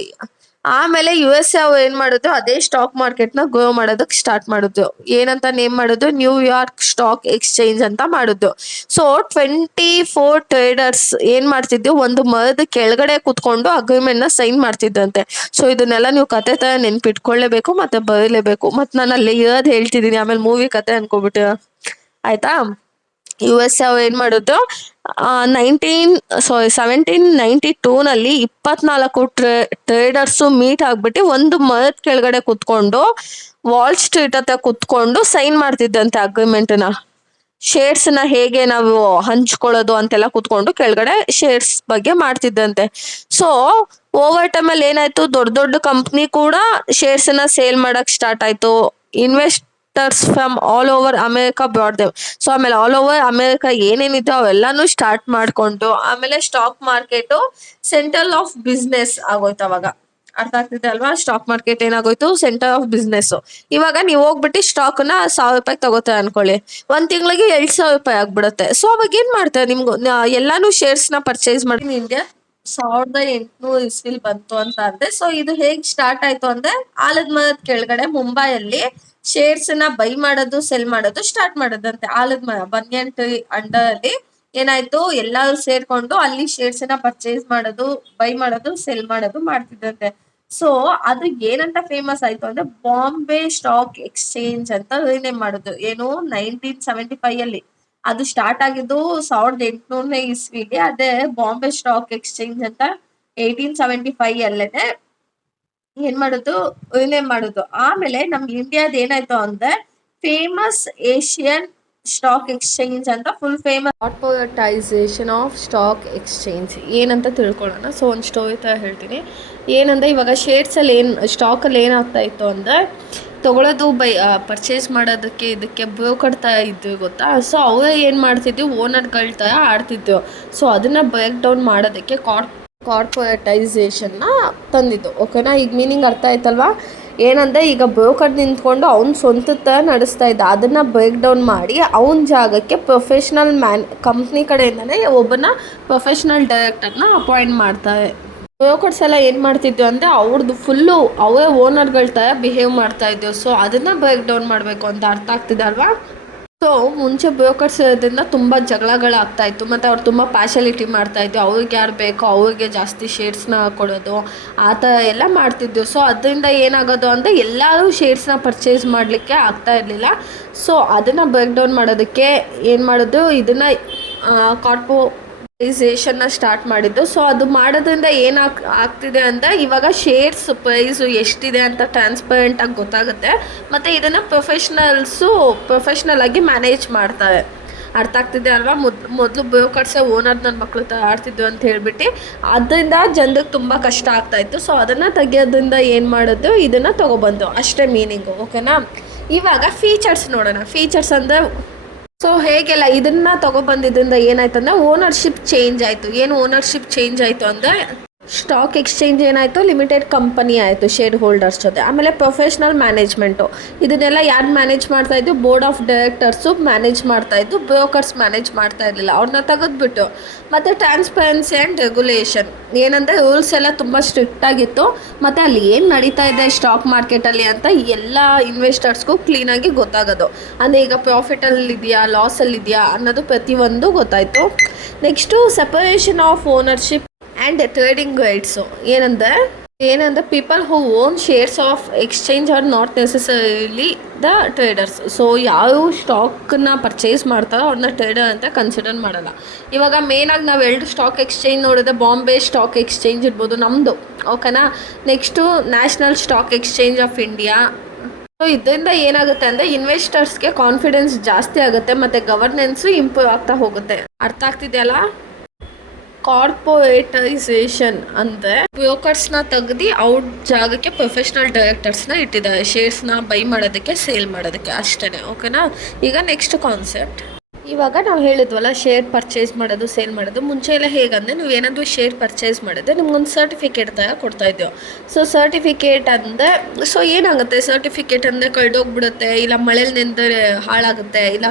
ಆಮೇಲೆ USA ಅವ್ರು ಏನ್ ಮಾಡಿದ್ರು, ಅದೇ ಸ್ಟಾಕ್ ಮಾರ್ಕೆಟ್ ನ ಗ್ರೋ ಮಾಡೋದಕ್ಕೆ ಸ್ಟಾರ್ಟ್ ಮಾಡಿದ್ರು. ಏನಂತ ನೇಮ್ ಮಾಡಿದ್ರು, ನ್ಯೂಯಾರ್ಕ್ ಸ್ಟಾಕ್ ಎಕ್ಸ್ಚೇಂಜ್ ಅಂತ ಮಾಡಿದ್ರು. ಸೊ 24 ಟ್ರೇಡರ್ಸ್ ಏನ್ ಮಾಡ್ತಿದ್ವಿ, ಒಂದು ಮರದ ಕೆಳಗಡೆ ಕುತ್ಕೊಂಡು ಅಗ್ರಿಮೆಂಟ್ ನ ಸೈನ್ ಮಾಡ್ತಿದ್ದಂತೆ. ಸೊ ಇದನ್ನೆಲ್ಲ ನೀವು ಕತೆ ತರ ನೆನ್ಪಿಟ್ಕೊಳ್ಳೇಬೇಕು, ಮತ್ತೆ ಬರೀಲೇಬೇಕು. ಮತ್ತೆ ನಾನು ಅಲ್ಲಿ ಇರೋದ್ ಹೇಳ್ತಿದೀನಿ, ಆಮೇಲೆ ಮೂವಿ ಕತೆ ಅನ್ಕೋಬಿಟ್ಟು. ಆಯ್ತಾ? USA ಅವ್ರು ಏನ್ ಮಾಡಿದ್ರು, 1792 24 ಟ್ರೇಡರ್ಸು ಮೀಟ್ ಆಗ್ಬಿಟ್ಟು ಒಂದು ಮರದ ಕೆಳಗಡೆ ಕುತ್ಕೊಂಡು, ವಾಲ್ ಸ್ಟ್ರೀಟ್ ಹತ್ರ ಕುತ್ಕೊಂಡು ಸೈನ್ ಮಾಡ್ತಿದ್ದಂತೆ ಅಗ್ರಿಮೆಂಟ್ನ. ಶೇರ್ಸ್ ನ ಹೇಗೆ ನಾವು ಹಂಚ್ಕೊಳ್ಳೋದು ಅಂತೆಲ್ಲ ಕುತ್ಕೊಂಡು ಕೆಳಗಡೆ ಶೇರ್ಸ್ ಬಗ್ಗೆ ಮಾಡ್ತಿದ್ದಂತೆ. ಸೊ ಓವರ್ ಟೈಮ್ ಅಲ್ಲಿ ಏನಾಯ್ತು, ದೊಡ್ಡ ದೊಡ್ಡ ಕಂಪ್ನಿ ಕೂಡ ಶೇರ್ಸ್ ನ ಸೇಲ್ ಮಾಡಕ್ ಸ್ಟಾರ್ಟ್ ಆಯ್ತು. Investors from all over America ಬ್ರಾಡ್ ದೇವ್. ಸೊ ಆಮೇಲೆ ಆಲ್ ಓವರ್ ಅಮೆರಿಕಾ ಏನೇನಿದೆ ಅವೆಲ್ಲಾನು ಸ್ಟಾರ್ಟ್ ಮಾಡ್ಕೊಂಡು, ಆಮೇಲೆ stock market central of business ಆಗೋಯ್ತು ಅವಾಗ. ಅರ್ಥ ಆಗ್ತಿದೆ ಅಲ್ವಾ? ಸ್ಟಾಕ್ ಮಾರ್ಕೆಟ್ ಏನಾಗೋಯ್ತು, ಸೆಂಟರ್ ಆಫ್ ಬಿಸ್ನೆಸ್. ಇವಾಗ ನೀವು ಹೋಗ್ಬಿಟ್ಟು ಸ್ಟಾಕ್ ನ 1000 ರೂಪಾಯಿ ತಗೋತಾರೆ ಅನ್ಕೊಳ್ಳಿ, ಒಂದ್ ತಿಂಗಳಿಗೆ 2000 ರೂಪಾಯಿ ಆಗ್ಬಿಡುತ್ತೆ. ಸೊ ಅವಾಗ ಏನ್ ಮಾಡ್ತಾರೆ, ನಿಮ್ಗೆ ಎಲ್ಲಾನು ಶೇರ್ಸ್ ನ ಪರ್ಚೇಸ್ ಮಾಡಿ ಇಂಡಿಯಾ 1800 ಇಸ್ವಿಲ್ ಬಂತು ಅಂತ ಅಂದ್ರೆ. ಸೊ ಇದು ಹೇಗ್ ಸ್ಟಾರ್ಟ್ ಆಯ್ತು ಅಂದ್ರೆ, ಆಲದ ಮರದ ಕೆಳಗಡೆ ಮುಂಬೈಯಲ್ಲಿ ಶೇರ್ಸ್ ನ ಬೈ ಮಾಡೋದು, ಸೆಲ್ ಮಾಡೋದು ಸ್ಟಾರ್ಟ್ ಮಾಡೋದಂತೆ. ಆಲದ ಮರ, ಬನ್ಯನ್ ಟ್ರೀ ಅಂಡರ್ ಅಲ್ಲಿ ಏನಾಯ್ತು, ಎಲ್ಲಾರು ಸೇರ್ಕೊಂಡು ಅಲ್ಲಿ ಶೇರ್ಸ್ ನ ಪರ್ಚೇಸ್ ಮಾಡೋದು, ಬೈ ಮಾಡೋದು, ಸೆಲ್ ಮಾಡೋದು ಮಾಡ್ತಿದ್ದಂತೆ. ಸೊ ಅದು ಏನಂತ ಫೇಮಸ್ ಆಯ್ತು ಅಂದ್ರೆ, ಬಾಂಬೆ ಸ್ಟಾಕ್ ಎಕ್ಸ್ಚೇಂಜ್ ಅಂತ ರಿನೇಮ್ ಮಾಡುದು. ಏನು 1975 ಅಲ್ಲಿ ಅದು ಸ್ಟಾರ್ಟ್ ಆಗಿದ್ದು 1800 ಇಸ್ವಿಗೆ. ಅದೇ ಬಾಂಬೆ ಸ್ಟಾಕ್ ಎಕ್ಸ್ಚೇಂಜ್ ಅಂತ 1875 ಅಲ್ಲೇನೆ ಏನ್ ಮಾಡುದು, ರಿನೇಮ್ ಮಾಡುದು. ಆಮೇಲೆ ನಮ್ಗೆ ಇಂಡಿಯಾದ ಏನಾಯ್ತು ಅಂದ್ರೆ, ಫೇಮಸ್ ಏಷಿಯನ್ ಸ್ಟಾಕ್ ಎಕ್ಸ್ಚೇಂಜ್ ಅಂತ full famous. Corporatisation of stock exchange ಏನಂತ ತಿಳ್ಕೊಳ್ಳೋಣ. ಸೊ ಒಂದು ಸ್ಟೋರಿ ಥರ ಹೇಳ್ತೀನಿ. ಏನಂದರೆ ಇವಾಗ ಶೇರ್ಸಲ್ಲಿ ಸ್ಟಾಕಲ್ಲಿ ಏನಾಗ್ತಾ ಇತ್ತು ಅಂದರೆ ತೊಗೊಳೋದು ಪರ್ಚೇಸ್ ಮಾಡೋದಕ್ಕೆ ಇದಕ್ಕೆ ಬ್ರೋಕರ್ ಥರ ಇದ್ವಿ ಗೊತ್ತಾ. ಸೊ ಅವರೇ ಏನು ಮಾಡ್ತಿದ್ವಿ, ಓನರ್ಗಳ ಥರ ಆಡ್ತಿದ್ರು. ಸೊ ಅದನ್ನು ಬ್ರೇಕ್ ಡೌನ್ ಮಾಡೋದಕ್ಕೆ ಕಾರ್ಪೊರೇಟೈಸೇಷನ್ನ ತಂದಿದ್ದು. ಓಕೆನಾ, ಈಗ ಮೀನಿಂಗ್ ಅರ್ಥ ಆಯ್ತಲ್ವಾ. ಏನಂದರೆ ಈಗ ಬ್ರೋಕರ್ ನಿಂತ್ಕೊಂಡು ಅವ್ನ ಸ್ವಂತದ ನಡೆಸ್ತಾ ಇದ್ದ, ಅದನ್ನು ಬ್ರೇಕ್ ಡೌನ್ ಮಾಡಿ ಅವನ ಜಾಗಕ್ಕೆ ಪ್ರೊಫೆಷ್ನಲ್ ಕಂಪ್ನಿ ಕಡೆಯಿಂದನೇ ಒಬ್ಬನ ಪ್ರೊಫೆಷ್ನಲ್ ಡೈರೆಕ್ಟರ್ನ ಅಪಾಯಿಂಟ್ ಮಾಡ್ತಾರೆ. ಬ್ರೋಕರ್ಸ್ ಎಲ್ಲ ಏನು ಮಾಡ್ತಿದ್ವು ಅಂದರೆ ಅವ್ರದ್ದು ಫುಲ್ಲು ಅವರೇ ಓನರ್ಗಳ ಥರ ಬಿಹೇವ್ ಮಾಡ್ತಾಯಿದ್ವು. ಸೊ ಅದನ್ನು ಬ್ರೇಕ್ ಡೌನ್ ಮಾಡಬೇಕು ಅಂತ ಅರ್ಥ ಆಗ್ತಿದೆ ಅಲ್ವಾ. ಸೊ ಮುಂಚೆ ಬ್ರೋಕರ್ಸ್ ಇರೋದ್ರಿಂದ ತುಂಬ ಜಗಳಗಳಾಗ್ತಾಯಿತ್ತು ಮತ್ತು ಅವ್ರು ತುಂಬ ಪಾರ್ಶಾಲಿಟಿ ಮಾಡ್ತಾಯಿದ್ರು. ಅವ್ರಿಗೆ ಯಾರು ಬೇಕೋ ಅವ್ರಿಗೆ ಜಾಸ್ತಿ ಶೇರ್ಸ್ನ ಕೊಡೋದು, ಆ ಥರ ಎಲ್ಲ ಮಾಡ್ತಿದ್ವು. ಸೊ ಅದರಿಂದ ಏನಾಗೋದು ಅಂದರೆ ಎಲ್ಲರೂ ಶೇರ್ಸ್ನ ಪರ್ಚೇಸ್ ಮಾಡಲಿಕ್ಕೆ ಆಗ್ತಾ ಇರಲಿಲ್ಲ. ಸೊ ಅದನ್ನು ಬ್ರೇಕ್ ಡೌನ್ ಮಾಡೋದಕ್ಕೆ ಏನು ಮಾಡೋದು, ಇದನ್ನು ಕಾರ್ಪೊರೇಟೈಸೇಷನ್ನ ಸ್ಟಾರ್ಟ್ ಮಾಡಿದ್ದು. ಸೊ ಅದು ಮಾಡೋದ್ರಿಂದ ಆಗ್ತಿದೆ ಅಂದರೆ ಇವಾಗ ಶೇರ್ಸ್ ಪ್ರೈಸು ಎಷ್ಟಿದೆ ಅಂತ ಟ್ರಾನ್ಸ್ಪರೆಂಟಾಗಿ ಗೊತ್ತಾಗುತ್ತೆ ಮತ್ತು ಇದನ್ನು ಪ್ರೊಫೆಷ್ನಲ್ ಆಗಿ ಮ್ಯಾನೇಜ್ ಮಾಡ್ತಾರೆ. ಅರ್ಥ ಆಗ್ತಿದೆ ಅಲ್ವಾ. ಮೊದಲು ಬ್ರೋಕರ್ಸೇ ಓನರ್ ನನ್ನ ಮಕ್ಕಳು ಥರ ಆಡ್ತಿದ್ವು ಅಂತ ಹೇಳ್ಬಿಟ್ಟು ಅದರಿಂದ ಜನರಿಗೆ ತುಂಬ ಕಷ್ಟ ಆಗ್ತಾಯಿತ್ತು. ಸೊ ಅದನ್ನು ತೆಗಿಯೋದ್ರಿಂದ ಏನು ಮಾಡೋದು, ಇದನ್ನು ತೊಗೊಬಂದು ಅಷ್ಟೇ ಮೀನಿಂಗು. ಓಕೆನಾ, ಇವಾಗ ಫೀಚರ್ಸ್ ನೋಡೋಣ. ಫೀಚರ್ಸ್ ಅಂದರೆ ಸೊ ಹೇಗೆಲ್ಲ ಇದನ್ನು ತೊಗೊಬಂದಿದ್ದರಿಂದ ಏನಾಯ್ತು ಅಂದರೆ ಓನರ್ಶಿಪ್ ಚೇಂಜ್ ಆಯಿತು. ಏನು ಓನರ್ಶಿಪ್ ಚೇಂಜ್ ಆಯಿತು ಅಂದರೆ ಸ್ಟಾಕ್ ಎಕ್ಸ್ಚೇಂಜ್ ಏನಾಯಿತು, ಲಿಮಿಟೆಡ್ ಕಂಪನಿ ಆಯಿತು ಶೇರ್ ಹೋಲ್ಡರ್ಸ್ ಜೊತೆ. ಆಮೇಲೆ ಪ್ರೊಫೆಷ್ನಲ್ ಮ್ಯಾನೇಜ್ಮೆಂಟು, ಇದನ್ನೆಲ್ಲ ಯಾರು ಮ್ಯಾನೇಜ್ ಮಾಡ್ತಾಯಿದ್ದು, ಬೋರ್ಡ್ ಆಫ್ ಡೈರೆಕ್ಟರ್ಸು ಮ್ಯಾನೇಜ್ ಮಾಡ್ತಾಯಿದ್ದು, ಬ್ರೋಕರ್ಸ್ ಮ್ಯಾನೇಜ್ ಮಾಡ್ತಾ ಇರಲಿಲ್ಲ, ಅವ್ರನ್ನ ತೆಗೆದ್ಬಿಟ್ಟು. ಮತ್ತು ಟ್ರಾನ್ಸ್ಪರೆನ್ಸಿ ಆ್ಯಂಡ್ ರೆಗ್ಯುಲೇಷನ್, ಏನಂದರೆ ರೂಲ್ಸ್ ಎಲ್ಲ ತುಂಬ ಸ್ಟ್ರಿಕ್ಟಾಗಿತ್ತು ಮತ್ತು ಅಲ್ಲಿ ಏನು ನಡೀತಾ ಇದೆ ಸ್ಟಾಕ್ ಮಾರ್ಕೆಟಲ್ಲಿ ಅಂತ ಎಲ್ಲ ಇನ್ವೆಸ್ಟರ್ಸ್ಗೂ ಕ್ಲೀನಾಗಿ ಗೊತ್ತಾಗೋದು. ಅಂದರೆ ಈಗ ಪ್ರಾಫಿಟಲ್ಲಿದೆಯಾ ಲಾಸಲ್ಲಿದೆಯಾ ಅನ್ನೋದು ಪ್ರತಿಯೊಂದು ಗೊತ್ತಾಯಿತು. Next separation of ownership and trading rights. ಏನಂದರೆ people who own shares of exchange are not necessarily the traders. So ಯಾವ ಸ್ಟಾಕನ್ನ ಪರ್ಚೇಸ್ ಮಾಡ್ತಾರೋ ಅವ್ರನ್ನ ಟ್ರೇಡರ್ ಅಂತ ಕನ್ಸಿಡರ್ ಮಾಡಲ್ಲ. ಇವಾಗ ಮೇನಾಗಿ ನಾವು 2 ಸ್ಟಾಕ್ ಎಕ್ಸ್ಚೇಂಜ್ ನೋಡಿದ್ರೆ ಬಾಂಬೆ ಸ್ಟಾಕ್ ಎಕ್ಸ್ಚೇಂಜ್ ಇರ್ಬೋದು ನಮ್ಮದು, ಓಕೆನಾ. Next national stock exchange of India. So ಇದರಿಂದ ಏನಾಗುತ್ತೆ ಅಂದರೆ ಇನ್ವೆಸ್ಟರ್ಸ್ಗೆ ಕಾನ್ಫಿಡೆನ್ಸ್ ಜಾಸ್ತಿ ಆಗುತ್ತೆ ಮತ್ತು ಗವರ್ನೆನ್ಸು ಇಂಪ್ರೂವ್ ಆಗ್ತಾ ಹೋಗುತ್ತೆ. ಅರ್ಥ ಆಗ್ತಿದೆಯಲ್ಲ. ಕಾರ್ಪೊರೇಟೈಸೇಷನ್ ಅಂದರೆ ಬ್ರೋಕರ್ಸ್ನ ತೆಗ್ದು ಅವ್ರ ಜಾಗಕ್ಕೆ ಪ್ರೊಫೆಷ್ನಲ್ ಡೈರೆಕ್ಟರ್ಸ್ನ ಇಟ್ಟಿದ್ದಾರೆ ಶೇರ್ಸ್ನ ಬೈ ಮಾಡೋದಕ್ಕೆ, ಸೇಲ್ ಮಾಡೋದಕ್ಕೆ, ಅಷ್ಟೇ. ಓಕೆನಾ. ಈಗ ನೆಕ್ಸ್ಟ್ ಕಾನ್ಸೆಪ್ಟ್, ಇವಾಗ ನಾವು ಹೇಳಿದ್ವಲ್ಲ ಶೇರ್ ಪರ್ಚೇಸ್ ಮಾಡೋದು, ಸೇಲ್ ಮಾಡೋದು. ಮುಂಚೆ ಎಲ್ಲ ಹೇಗಂದರೆ ನೀವು ಏನಾದರೂ ಶೇರ್ ಪರ್ಚೇಸ್ ಮಾಡಿದ್ರೆ ನಿಮ್ಗೊಂದು ಸರ್ಟಿಫಿಕೇಟ್ ಥರ ಕೊಡ್ತಾಯಿದ್ದೆವು. ಸೊ ಸರ್ಟಿಫಿಕೇಟ್ ಅಂದರೆ ಸೊ ಏನಾಗುತ್ತೆ, ಸರ್ಟಿಫಿಕೇಟ್ ಅಂದರೆ ಕಳೆದೋಗ್ಬಿಡುತ್ತೆ, ಇಲ್ಲ ಮಳೇಲಿ ನೆಂದರೆ ಹಾಳಾಗುತ್ತೆ, ಇಲ್ಲ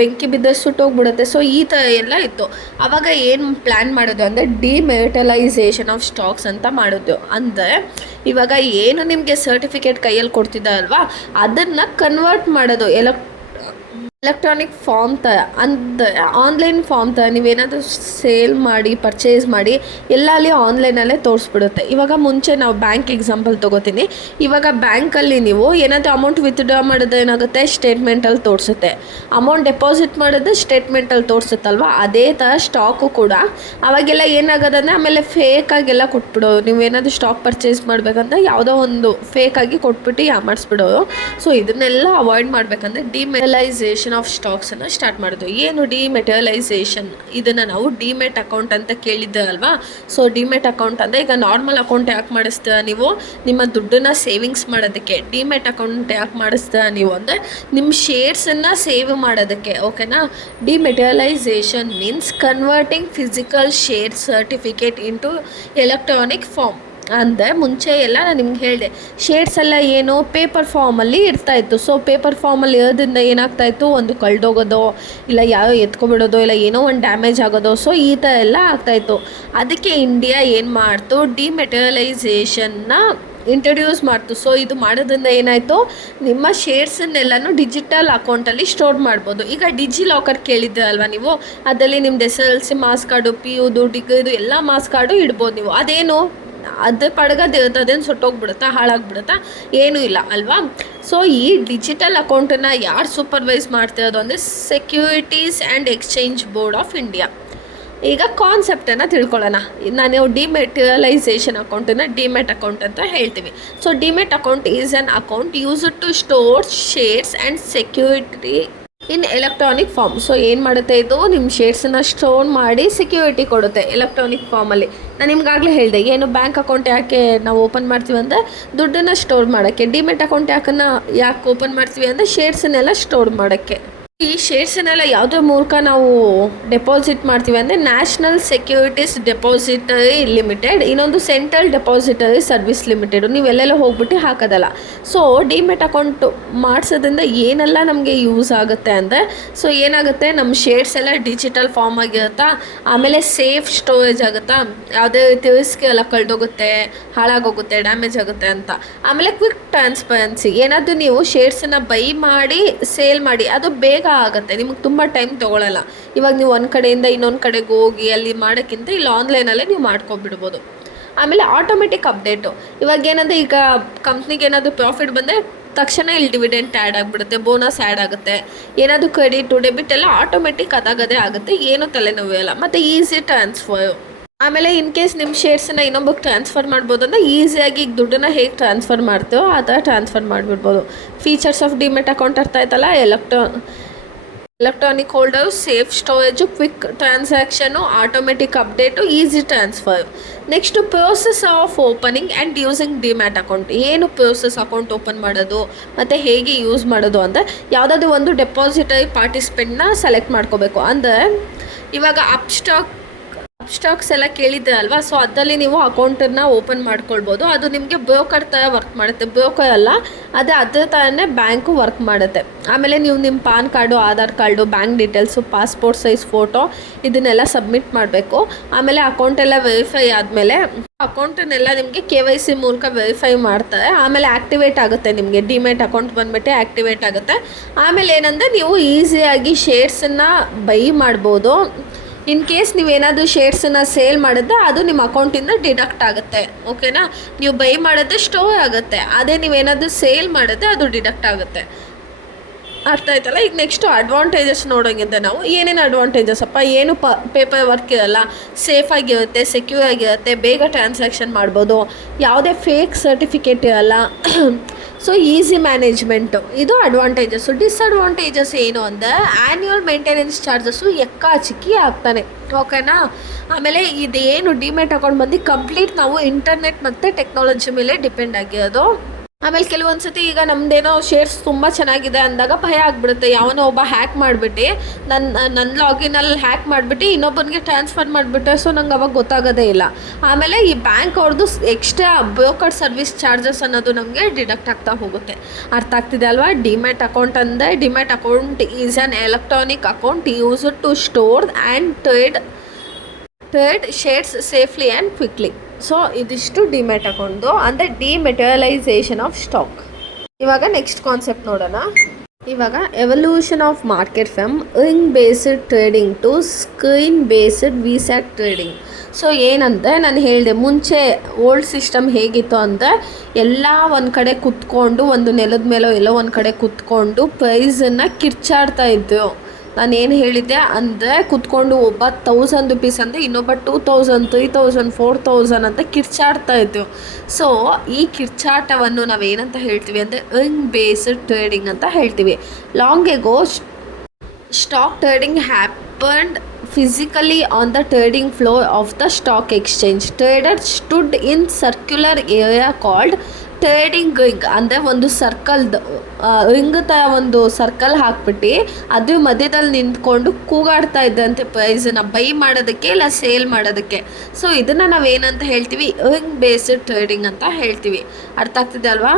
ಬೆಂಕಿ ಬಿದ್ದರೆ ಸುಟ್ಟೋಗ್ಬಿಡುತ್ತೆ. ಸೊ ಈ ಥರ ಎಲ್ಲ ಇತ್ತು. ಆವಾಗ ಏನು ಪ್ಲ್ಯಾನ್ ಮಾಡೋದು ಅಂದರೆ ಡಿಮೆಟಲೈಸೇಷನ್ ಆಫ್ ಸ್ಟಾಕ್ಸ್ ಅಂತ ಮಾಡೋದು. ಅಂದರೆ ಇವಾಗ ಏನು ನಿಮಗೆ ಸರ್ಟಿಫಿಕೇಟ್ ಕೈಯಲ್ಲಿ ಕೊಡ್ತಿದ್ದಾರಲ್ವಾ ಅದನ್ನು ಕನ್ವರ್ಟ್ ಮಾಡೋದು ಎಲೆಕ್ಟ್ರಾನಿಕ್ ಫಾರ್ಮ್ ಥರ, ಅಂದರೆ ಆನ್ಲೈನ್ ಫಾರ್ಮ್ ಥರ. ನೀವೇನಾದರೂ ಸೇಲ್ ಮಾಡಿ ಪರ್ಚೇಸ್ ಮಾಡಿ ಎಲ್ಲ ಅಲ್ಲಿ ಆನ್ಲೈನಲ್ಲೇ ತೋರಿಸ್ಬಿಡುತ್ತೆ. ಇವಾಗ ಮುಂಚೆ ನಾವು ಬ್ಯಾಂಕ್ ಎಕ್ಸಾಂಪಲ್ ತೊಗೋತೀನಿ. ಇವಾಗ ಬ್ಯಾಂಕಲ್ಲಿ ನೀವು ಏನಾದರೂ ಅಮೌಂಟ್ ವಿತ್ಡ್ರಾ ಮಾಡಿದ್ರೆ ಏನಾಗುತ್ತೆ, ಸ್ಟೇಟ್ಮೆಂಟಲ್ಲಿ ತೋರಿಸುತ್ತೆ. ಅಮೌಂಟ್ ಡೆಪಾಸಿಟ್ ಮಾಡಿದ್ರೆ ಸ್ಟೇಟ್ಮೆಂಟಲ್ಲಿ ತೋರಿಸುತ್ತಲ್ವ, ಅದೇ ಥರ ಸ್ಟಾಕು ಕೂಡ. ಅವಾಗೆಲ್ಲ ಏನಾಗೋದಂದರೆ ಆಮೇಲೆ ಫೇಕಾಗೆಲ್ಲ ಕೊಟ್ಬಿಡೋರು. ನೀವೇನಾದರೂ ಸ್ಟಾಕ್ ಪರ್ಚೇಸ್ ಮಾಡಬೇಕಂದ್ರೆ ಯಾವುದೋ ಒಂದು ಫೇಕಾಗಿ ಕೊಟ್ಬಿಟ್ಟು ಯಾಮಾರಿಸ್ಬಿಡೋರು. ಸೊ ಇದನ್ನೆಲ್ಲ ಅವಾಯ್ಡ್ ಮಾಡಬೇಕಂದ್ರೆ ಡಿಮೆಟಲೈಸೇಷನ್ ಆಫ್ ಸ್ಟಾಕ್ಸನ್ನು ಸ್ಟಾರ್ಟ್ ಮಾಡೋದು. ಏನು ಡಿಮೆಟಲೈಸೇಷನ್, ಇದನ್ನು ನಾವು ಡಿಮೆಟ್ ಅಕೌಂಟ್ ಅಂತ ಕೇಳಿದ್ದೆ ಅಲ್ವಾ. ಸೊ ಡಿಮೆಟ್ ಅಕೌಂಟ್ ಅಂದರೆ ಈಗ ನಾರ್ಮಲ್ ಅಕೌಂಟ್ ಯಾಕೆ ಮಾಡಿಸ್ತೀರ ನೀವು, ನಿಮ್ಮ ದುಡ್ಡನ್ನು ಸೇವಿಂಗ್ಸ್ ಮಾಡೋದಕ್ಕೆ. ಡಿಮೆಟ್ ಅಕೌಂಟ್ ಯಾಕೆ ಮಾಡಿಸ್ತೀರ ನೀವು ಅಂದರೆ ನಿಮ್ಮ ಶೇರ್ಸನ್ನು ಸೇವ್ ಮಾಡೋದಕ್ಕೆ. ಓಕೆನಾ. Dematerialisation means converting physical share certificate into electronic form. ಅಂದರೆ ಮುಂಚೆ ಎಲ್ಲ ನಾನು ನಿಮ್ಗೆ ಹೇಳಿದೆ ಶೇರ್ಸ್ ಎಲ್ಲ ಏನು ಪೇಪರ್ ಫಾರ್ಮಲ್ಲಿ ಇರ್ತಾಯಿತ್ತು. ಸೊ ಪೇಪರ್ ಫಾರ್ಮಲ್ಲಿ ಇರೋದ್ರಿಂದ ಏನಾಗ್ತಾಯಿತ್ತು, ಒಂದು ಕಳೆದೋಗೋದೋ ಇಲ್ಲ ಯಾರೋ ಎತ್ಕೊಬಿಡೋದೋ ಇಲ್ಲ ಏನೋ ಒಂದು ಡ್ಯಾಮೇಜ್ ಆಗೋದೋ. ಸೊ ಈ ಥರ ಎಲ್ಲ ಆಗ್ತಾಯಿತ್ತು. ಅದಕ್ಕೆ ಇಂಡಿಯಾ ಏನು ಮಾಡ್ತು, ಡಿಮೆಟಲೈಸೇಷನ್ನ ಇಂಟ್ರಡ್ಯೂಸ್ ಮಾಡ್ತು. ಸೊ ಇದು ಮಾಡೋದ್ರಿಂದ ಏನಾಯಿತು, ನಿಮ್ಮ ಶೇರ್ಸನ್ನೆಲ್ಲನೂ ಡಿಜಿಟಲ್ ಅಕೌಂಟಲ್ಲಿ ಸ್ಟೋರ್ ಮಾಡ್ಬೋದು. ಈಗ ಡಿಜಿ ಲಾಕರ್ ಕೇಳಿದ್ದೆ ಅಲ್ವಾ ನೀವು, ಅದರಲ್ಲಿ ನಿಮ್ಮದು SSLC ಮಾರ್ಕ್ಸ್ ಕಾರ್ಡು, PUದು, ಡಿಗ್ರಿದು ಎಲ್ಲ ಮಾರ್ಕ್ಸ್ ಕಾರ್ಡು ಇಡ್ಬೋದು ನೀವು. ಅದೇನು ಅದು ಪಡಗದಿರುತ್ತೆ, ಅದೇನು ಸುಟ್ಟೋಗ್ಬಿಡುತ್ತಾ, ಹಾಳಾಗ್ಬಿಡುತ್ತಾ, ಏನೂ ಇಲ್ಲ ಅಲ್ವಾ. ಸೊ ಈ ಡಿಜಿಟಲ್ ಅಕೌಂಟನ್ನು ಯಾರು ಸೂಪರ್ವೈಸ್ ಮಾಡ್ತಿರೋದು ಅಂದರೆ securities and exchange board of India. ಈಗ ಕಾನ್ಸೆಪ್ಟನ್ನು ತಿಳ್ಕೊಳ್ಳೋಣ. ನಾನು ಡಿಮೆಟಲೈಸೇಷನ್ ಅಕೌಂಟನ್ನು ಡಿಮೆಟ್ ಅಕೌಂಟ್ ಅಂತ ಹೇಳ್ತೀವಿ. So demat account is an account used to store shares and in electronic form. So ಏನು ಮಾಡುತ್ತೆ ಇದು, ನಿಮ್ಮ ಶೇರ್ಸನ್ನ ಸ್ಟೋರ್ ಮಾಡಿ ಸೆಕ್ಯೂರಿಟಿ ಕೊಡುತ್ತೆ ಎಲೆಕ್ಟ್ರಾನಿಕ್ ಫಾರ್ಮಲ್ಲಿ. ನಾನು ನಿಮ್ಗಾಗಲೇ ಹೇಳಿದೆ, ಏನು ಬ್ಯಾಂಕ್ ಅಕೌಂಟ್ ಯಾಕೆ ನಾವು ಓಪನ್ ಮಾಡ್ತೀವಿ ಅಂದರೆ ದುಡ್ಡನ್ನು ಸ್ಟೋರ್ ಮಾಡೋಕ್ಕೆ. ಡಿಮೆಟ್ ಅಕೌಂಟ್ ಯಾಕೆ ಓಪನ್ ಮಾಡ್ತೀವಿ ಅಂದರೆ ಶೇರ್ಸನ್ನೆಲ್ಲ ಸ್ಟೋರ್ ಮಾಡೋಕ್ಕೆ. ಈ ಶೇರ್ಸನ್ನೆಲ್ಲ ಯಾವುದ್ರ ಮೂಲಕ ನಾವು ಡೆಪಾಸಿಟ್ ಮಾಡ್ತೀವಿ ಅಂದರೆ ನ್ಯಾಷನಲ್ ಸೆಕ್ಯೂರಿಟೀಸ್ ಡೆಪಾಸಿಟರಿ ಲಿಮಿಟೆಡ್, ಇನ್ನೊಂದು ಸೆಂಟ್ರಲ್ ಡೆಪಾಸಿಟರಿ ಸರ್ವಿಸ್ ಲಿಮಿಟೆಡು. ನೀವೆಲ್ಲೆಲ್ಲ ಹೋಗ್ಬಿಟ್ಟು ಹಾಕೋದಲ್ಲ. ಸೊ ಡಿಮೆಟ್ ಅಕೌಂಟ್ ಮಾಡಿಸೋದ್ರಿಂದ ಏನೆಲ್ಲ ನಮಗೆ ಯೂಸ್ ಆಗುತ್ತೆ ಅಂದರೆ, ಸೊ ಏನಾಗುತ್ತೆ, ನಮ್ಮ ಶೇರ್ಸ್ ಎಲ್ಲ ಡಿಜಿಟಲ್ ಫಾರ್ಮ್ ಆಗಿರುತ್ತಾ, ಆಮೇಲೆ ಸೇಫ್ ಸ್ಟೋರೇಜ್ ಆಗುತ್ತಾ, ಯಾವುದೇ ರೀತಿ ರಿಸ್ಕ್ ಎಲ್ಲ ಕಳೆದೋಗುತ್ತೆ, ಹಾಳಾಗೋಗುತ್ತೆ, ಡ್ಯಾಮೇಜ್ ಆಗುತ್ತೆ ಅಂತ. ಆಮೇಲೆ ಕ್ವಿಕ್ ಟ್ರಾನ್ಸ್ಪರೆನ್ಸಿ, ಏನಾದರೂ ನೀವು ಶೇರ್ಸನ್ನು ಬೈ ಮಾಡಿ ಸೇಲ್ ಮಾಡಿ ಅದು ಬೇಗ ಆಗುತ್ತೆ, ನಿಮಗೆ ತುಂಬ ಟೈಮ್ ತೊಗೊಳ್ಳಲ್ಲ. ಇವಾಗ ನೀವು ಒಂದು ಕಡೆಯಿಂದ ಇನ್ನೊಂದು ಕಡೆಗೆ ಹೋಗಿ ಅಲ್ಲಿ ಮಾಡೋಕ್ಕಿಂತ ಇಲ್ಲಿ ಆನ್ಲೈನಲ್ಲೇ ನೀವು ಮಾಡ್ಕೊಬಿಡ್ಬೋದು. ಆಮೇಲೆ ಆಟೋಮೆಟಿಕ್ ಅಪ್ಡೇಟು, ಇವಾಗ ಏನಂದರೆ ಈಗ ಕಂಪ್ನಿಗೆ ಏನಾದರೂ ಪ್ರಾಫಿಟ್ ಬಂದರೆ ತಕ್ಷಣ ಇಲ್ಲಿ ಡಿವಿಡೆಂಟ್ ಆ್ಯಡ್ ಆಗಿಬಿಡುತ್ತೆ, ಬೋನಸ್ ಆ್ಯಡ್ ಆಗುತ್ತೆ, ಏನಾದರೂ ಕ್ರೆಡಿಟು ಡೆಬಿಟ್ ಎಲ್ಲ ಆಟೋಮೆಟಿಕ್ ಅದಾಗದೇ ಆಗುತ್ತೆ, ಏನೂ ತಲೆನೋವು ಇಲ್ಲ. ಮತ್ತು ಈಸಿ ಟ್ರಾನ್ಸ್ಫರು. ಆಮೇಲೆ ಇನ್ ಕೇಸ್ ನಿಮ್ಮ ಶೇರ್ಸನ್ನ ಇನ್ನೊಬ್ಬಕ್ಕೆ ಟ್ರಾನ್ಸ್ಫರ್ ಮಾಡ್ಬೋದು ಅಂದರೆ ಈಸಿಯಾಗಿ ಈಗ ದುಡ್ಡನ್ನು ಹೇಗೆ ಟ್ರಾನ್ಸ್ಫರ್ ಮಾಡ್ತೀವೋ ಆ ಥರ ಟ್ರಾನ್ಸ್ಫರ್ ಮಾಡಿಬಿಡ್ಬೋದು. ಫೀಚರ್ಸ್ ಆಫ್ ಡಿಮೆಟ್ ಅಕೌಂಟ್ ಅರ್ಥ ಆಯ್ತಲ್ಲ. Electronic holder, safe storage, quick transaction, automatic update, easy transfer. Next process of opening and using demat account. ಏನು ಪ್ರೋಸೆಸ್ ಅಕೌಂಟ್ ಓಪನ್ ಮಾಡೋದು ಮತ್ತು ಹೇಗೆ ಯೂಸ್ ಮಾಡೋದು ಅಂದರೆ, ಯಾವುದಾದ್ರೂ ಒಂದು ಡೆಪಾಸಿಟರಿ ಪಾರ್ಟಿಸಿಪೆಂಟ್ನ ಸೆಲೆಕ್ಟ್ ಮಾಡ್ಕೋಬೇಕು. ಅಂದರೆ ಇವಾಗ ಸ್ಟಾಕ್ಸ್ ಎಲ್ಲ ಕೇಳಿದ್ದೆ ಅಲ್ವಾ, ಸೊ ಅದರಲ್ಲಿ ನೀವು ಅಕೌಂಟನ್ನು ಓಪನ್ ಮಾಡ್ಕೊಳ್ಬೋದು. ಅದು ನಿಮಗೆ ಬ್ರೋಕರ್ ಥರ ವರ್ಕ್ ಮಾಡುತ್ತೆ. ಬ್ರೋಕರ್ ಅಲ್ಲ, ಅದ್ರ ಥರನೇ ಬ್ಯಾಂಕು ವರ್ಕ್ ಮಾಡುತ್ತೆ. ಆಮೇಲೆ ನೀವು ನಿಮ್ಮ PAN card, Aadhaar card, bank details, passport size photo ಇದನ್ನೆಲ್ಲ ಸಬ್ಮಿಟ್ ಮಾಡಬೇಕು. ಆಮೇಲೆ ಅಕೌಂಟೆಲ್ಲ ವೆರಿಫೈ ಆದಮೇಲೆ ಅಕೌಂಟನ್ನೆಲ್ಲ ನಿಮಗೆ KYC ಮೂಲಕ ವೆರಿಫೈ ಮಾಡ್ತಾರೆ. ಆಮೇಲೆ ಆ್ಯಕ್ಟಿವೇಟ್ ಆಗುತ್ತೆ, ನಿಮಗೆ ಡಿಮೆಟ್ ಅಕೌಂಟ್ ಬಂದುಬಿಟ್ಟು ಆ್ಯಕ್ಟಿವೇಟ್ ಆಗುತ್ತೆ. ಆಮೇಲೆ ಏನಂದರೆ ನೀವು ಈಸಿಯಾಗಿ ಶೇರ್ಸನ್ನು ಬೈ ಮಾಡ್ಬೋದು. ಇನ್ ಕೇಸ್ ನೀವೇನಾದರೂ ಶೇರ್ಸನ್ನು ಸೇಲ್ ಮಾಡಿದ್ರೆ ಅದು ನಿಮ್ಮ ಅಕೌಂಟಿಂದ ಡಿಡಕ್ಟ್ ಆಗುತ್ತೆ. ಓಕೆನಾ, ನೀವು ಬೈ ಮಾಡಿದ್ರೆ ಸ್ಟೋರ್ ಆಗುತ್ತೆ, ಅದೇ ನೀವೇನಾದರೂ ಸೇಲ್ ಮಾಡಿದ್ರೆ ಅದು ಡಿಡಕ್ಟ್ ಆಗುತ್ತೆ. ಅರ್ಥ ಆಯ್ತಲ್ಲ. ಈಗ ನೆಕ್ಸ್ಟು ಅಡ್ವಾಂಟೇಜಸ್ ನೋಡೋಂಗಿದ್ದೆ ನಾವು. ಏನೇನು ಅಡ್ವಾಂಟೇಜಸ್ ಅಪ್ಪ, ಏನು ಪೇಪರ್ ವರ್ಕ್ ಇರಲ್ಲ, ಸೇಫಾಗಿರುತ್ತೆ, ಸೆಕ್ಯೂರ್ ಆಗಿರುತ್ತೆ, ಬೇಗ ಟ್ರಾನ್ಸಾಕ್ಷನ್ ಮಾಡ್ಬೋದು, ಯಾವುದೇ ಫೇಕ್ ಸರ್ಟಿಫಿಕೇಟ್ ಇರಲ್ಲ. ಸೊ ಈಸಿ ಮ್ಯಾನೇಜ್ಮೆಂಟು, ಇದು ಅಡ್ವಾಂಟೇಜಸ್ಸು. ಡಿಸ್ಅಡ್ವಾಂಟೇಜಸ್ ಏನು ಅಂದರೆ ಆ್ಯನ್ಯುವಲ್ ಮೇಂಟೆನೆನ್ಸ್ ಚಾರ್ಜಸ್ಸು ಎಕ್ಕಾಚಿಕ್ಕಿ ಆಗ್ತಾನೆ. ಓಕೆನಾ. ಆಮೇಲೆ ಇದೇನು ಡಿಮೆಟ್ ಅಕೌಂಟ್ ಬಂದು ಕಂಪ್ಲೀಟ್ ನಾವು ಇಂಟರ್ನೆಟ್ ಮತ್ತು ಟೆಕ್ನಾಲಜಿ ಮೇಲೆ ಡಿಪೆಂಡ್ ಆಗಿರೋದು. ಆಮೇಲೆ ಕೆಲವೊಂದು ಸತಿ ಈಗ ನಮ್ಮದೇನೋ ಶೇರ್ಸ್ ತುಂಬ ಚೆನ್ನಾಗಿದೆ ಅಂದಾಗ ಭಯ ಆಗಿಬಿಡುತ್ತೆ, ಯಾವನೋ ಒಬ್ಬ ಹ್ಯಾಕ್ ಮಾಡಿಬಿಟ್ಟು ನನ್ನ ಲಾಗಿನಲ್ಲಿ ಹ್ಯಾಕ್ ಮಾಡಿಬಿಟ್ಟು ಇನ್ನೊಬ್ಬನಿಗೆ ಟ್ರಾನ್ಸ್ಫರ್ ಮಾಡಿಬಿಟ್ಟೆ. ಸೊ ನಂಗೆ ಅವಾಗ ಗೊತ್ತಾಗೋದೇ ಇಲ್ಲ. ಆಮೇಲೆ ಈ ಬ್ಯಾಂಕ್ ಅವ್ರದ್ದು ಎಕ್ಸ್ಟ್ರಾ ಬ್ರೋಕರ್ ಸರ್ವಿಸ್ ಚಾರ್ಜಸ್ ಅನ್ನೋದು ನಮಗೆ ಡಿಡಕ್ಟ್ ಆಗ್ತಾ ಹೋಗುತ್ತೆ. ಅರ್ಥ ಆಗ್ತಿದೆ ಅಲ್ವಾ. ಡಿಮೆಟ್ ಅಕೌಂಟ್ ಅಂದರೆ, demat account is an electronic account used to store and trade shares safely and quickly. So ಇದಿಷ್ಟು ಡಿಮೆಟ್ ಅಕೌಂಟ್ದು, ಅಂದರೆ ಡಿಮೆಟೀರಿಯಲೈಸೇಷನ್ ಆಫ್ ಸ್ಟಾಕ್. ಇವಾಗ ನೆಕ್ಸ್ಟ್ ಕಾನ್ಸೆಪ್ಟ್ ನೋಡೋಣ. ಇವಾಗ evolution of market from ring based trading to screen based VSAT trading. So ಏನಂದರೆ ನಾನು ಹೇಳಿದೆ ಮುಂಚೆ ಓಲ್ಡ್ ಸಿಸ್ಟಮ್ ಹೇಗಿತ್ತು ಅಂದರೆ ಎಲ್ಲ ಒಂದು ಕಡೆ ಕುತ್ಕೊಂಡು, ಒಂದು ನೆಲದ ಮೇಲೋ ಎಲ್ಲೋ ಒಂದು ಕಡೆ ಕುತ್ಕೊಂಡು ಪ್ರೈಸನ್ನು ಕಿರ್ಚಾಡ್ತಾ ಇದ್ದು. ನಾನೇನು ಹೇಳಿದ್ದೆ ಅಂದರೆ ಕುತ್ಕೊಂಡು ಒಬ್ಬ 1000 ರುಪೀಸ್ ಅಂದರೆ ಇನ್ನೊಬ್ಬ 2000, 3000, 4000 ಅಂತ ಕಿರ್ಚಾಡ್ತಾ ಇದ್ದೆವು. ಸೊ ಈ ಕಿರ್ಚಾಟವನ್ನು ನಾವೇನಂತ ಹೇಳ್ತೀವಿ ಅಂದರೆ ರಿಂಗ್ ಬೇಸ್ಡ್ ಟ್ರೇಡಿಂಗ್ ಅಂತ ಹೇಳ್ತೀವಿ. Long ago stock trading happened physically on the trading floor of the stock exchange. Traders stood in circular area called trading ring. ಅಂದರೆ ಒಂದು ಸರ್ಕಲ್ದು ರಿಂಗ್ ಥರ ಒಂದು ಸರ್ಕಲ್ ಹಾಕ್ಬಿಟ್ಟು ಅದ್ರ ಮಧ್ಯದಲ್ಲಿ ನಿಂತ್ಕೊಂಡು ಕೂಗಾಡ್ತಾ ಇದ್ದಂತೆ ಪ್ರೈಸನ್ನು ಬೈ ಮಾಡೋದಕ್ಕೆ ಇಲ್ಲ ಸೇಲ್ ಮಾಡೋದಕ್ಕೆ. ಸೊ ಇದನ್ನು ನಾವೇನಂತ ಹೇಳ್ತೀವಿ, ರಿಂಗ್ ಬೇಸ್ಡ್ ಟ್ರೇಡಿಂಗ್ ಅಂತ ಹೇಳ್ತೀವಿ. ಅರ್ಥ ಆಗ್ತಿದೆ ಅಲ್ವಾ.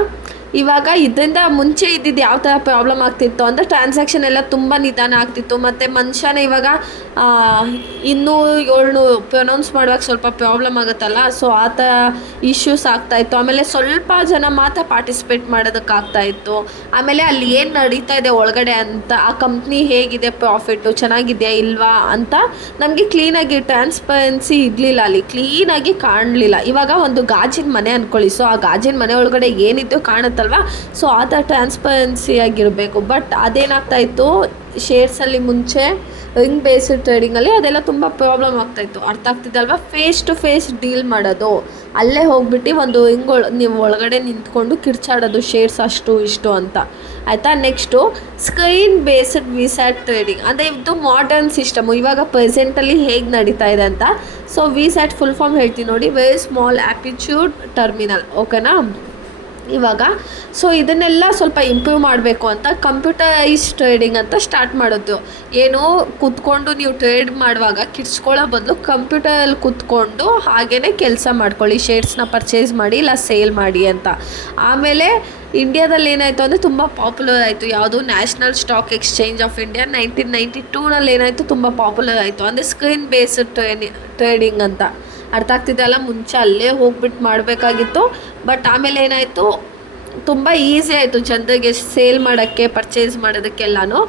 ಇವಾಗ ಇದರಿಂದ ಮುಂಚೆ ಇದ್ದಿದ್ದು ಯಾವ ಥರ ಪ್ರಾಬ್ಲಮ್ ಆಗ್ತಿತ್ತು ಅಂದರೆ ಟ್ರಾನ್ಸಾಕ್ಷನ್ ಎಲ್ಲ ತುಂಬ ನಿಧಾನ ಆಗ್ತಿತ್ತು. ಮತ್ತು ಮನುಷ್ಯನೇ ಇವಾಗ 200-700 ಪ್ರೊನೌನ್ಸ್ ಮಾಡುವಾಗ ಸ್ವಲ್ಪ ಪ್ರಾಬ್ಲಮ್ ಆಗುತ್ತಲ್ಲ, ಸೊ ಆ ಥರ ಇಶ್ಯೂಸ್ ಆಗ್ತಾಯಿತ್ತು. ಆಮೇಲೆ ಸ್ವಲ್ಪ ಜನ ಮಾತ್ರ ಪಾರ್ಟಿಸಿಪೇಟ್ ಮಾಡೋದಕ್ಕಾಗ್ತಾಯಿತ್ತು. ಆಮೇಲೆ ಅಲ್ಲಿ ಏನು ನಡೀತಾ ಇದೆ ಒಳಗಡೆ ಅಂತ, ಆ ಕಂಪ್ನಿ ಹೇಗಿದೆ, ಪ್ರಾಫಿಟ್ಟು ಚೆನ್ನಾಗಿದೆಯಾ ಇಲ್ವಾ ಅಂತ ನಮಗೆ ಕ್ಲೀನಾಗಿ ಟ್ರಾನ್ಸ್ಪರೆನ್ಸಿ ಇರಲಿಲ್ಲ, ಅಲ್ಲಿ ಕ್ಲೀನಾಗಿ ಕಾಣಲಿಲ್ಲ. ಇವಾಗ ಒಂದು ಗಾಜಿನ ಮನೆ ಅಂದ್ಕೊಳ್ಳಿ. ಸೊ ಆ ಗಾಜಿನ ಮನೆ ಒಳಗಡೆ ಏನಿದ್ದು ಕಾಣುತ್ತಲ್ಲ, ಅಲ್ವಾ. ಸೊ ಆ ಥರ ಟ್ರಾನ್ಸ್ಪರೆನ್ಸಿ ಆಗಿರಬೇಕು. ಬಟ್ ಅದೇನಾಗ್ತಾ ಇತ್ತು ಶೇರ್ಸಲ್ಲಿ ಮುಂಚೆ ರಿಂಗ್ ಬೇಸ್ಡ್ ಟ್ರೇಡಿಂಗಲ್ಲಿ ಅದೆಲ್ಲ ತುಂಬ ಪ್ರಾಬ್ಲಮ್ ಆಗ್ತಾಯಿತ್ತು. ಅರ್ಥ ಆಗ್ತಿದೆ ಅಲ್ವಾ. ಫೇಸ್ ಟು ಫೇಸ್ ಡೀಲ್ ಮಾಡೋದು, ಅಲ್ಲೇ ಹೋಗ್ಬಿಟ್ಟು ಒಂದು ನೀವು ಒಳಗಡೆ ನಿಂತ್ಕೊಂಡು ಕಿರ್ಚಾಡೋದು ಶೇರ್ಸ್ ಅಷ್ಟು ಇಷ್ಟು ಅಂತ, ಆಯಿತಾ. Next screen based VSAT trading, ಅಂದರೆ ಇದು ಮಾಡರ್ನ್ ಸಿಸ್ಟಮು, ಇವಾಗ ಪ್ರೆಸೆಂಟಲ್ಲಿ ಹೇಗೆ ನಡೀತಾ ಇದೆ ಅಂತ. ಸೊ ವಿಸ್ಯಾಟ್ ಫುಲ್ ಫಾರ್ಮ್ ಹೇಳ್ತೀನಿ ನೋಡಿ, ವೆರಿ ಸ್ಮಾಲ್ ಆ್ಯಪ್ಟಿಟ್ಯೂಡ್ ಟರ್ಮಿನಲ್, ಓಕೆನಾ. ಇವಾಗ ಸೊ ಇದನ್ನೆಲ್ಲ ಸ್ವಲ್ಪ ಇಂಪ್ರೂವ್ ಮಾಡಬೇಕು ಅಂತ ಕಂಪ್ಯೂಟರೈಸ್ ಟ್ರೇಡಿಂಗ್ ಅಂತ ಸ್ಟಾರ್ಟ್ ಮಾಡೋದು. ಏನು ಕೂತ್ಕೊಂಡು ನೀವು ಟ್ರೇಡ್ ಮಾಡುವಾಗ ಕಿಡ್ಸ್ಕೊಳ್ಳೋ ಬದಲು ಕಂಪ್ಯೂಟರಲ್ಲಿ ಕೂತ್ಕೊಂಡು ಹಾಗೇ ಕೆಲಸ ಮಾಡ್ಕೊಳ್ಳಿ, ಶೇರ್ಸ್ನ ಪರ್ಚೇಸ್ ಮಾಡಿ ಇಲ್ಲ ಸೇಲ್ ಮಾಡಿ ಅಂತ. ಆಮೇಲೆ ಇಂಡಿಯಾದಲ್ಲಿ ಏನಾಯಿತು ಅಂದರೆ ತುಂಬ ಪಾಪ್ಯುಲರ್ ಆಯಿತು ಯಾವುದು, national stock exchange of India 1992ನಲ್ಲಿ ಏನಾಯಿತು ತುಂಬ ಪಾಪ್ಯುಲರ್ ಆಯಿತು. ಅಂದರೆ ಸ್ಕ್ರೀನ್ ಬೇಸ್ಡ್ ಟ್ರೇಡಿಂಗ್ ಅಂತ. ಅರ್ಥ ಆಗ್ತಿದೆಯಲ್ಲ. ಮುಂಚೆ ಅಲ್ಲೇ ಹೋಗ್ಬಿಟ್ಟು ಮಾಡಬೇಕಾಗಿತ್ತು, ಬಟ್ ಆಮೇಲೆ ಏನಾಯಿತು ತುಂಬ ಈಸಿ ಆಯಿತು ಜನರಿಗೆ ಸೇಲ್ ಮಾಡೋಕ್ಕೆ ಪರ್ಚೇಸ್ ಮಾಡೋದಕ್ಕೆಲ್ಲನೂ.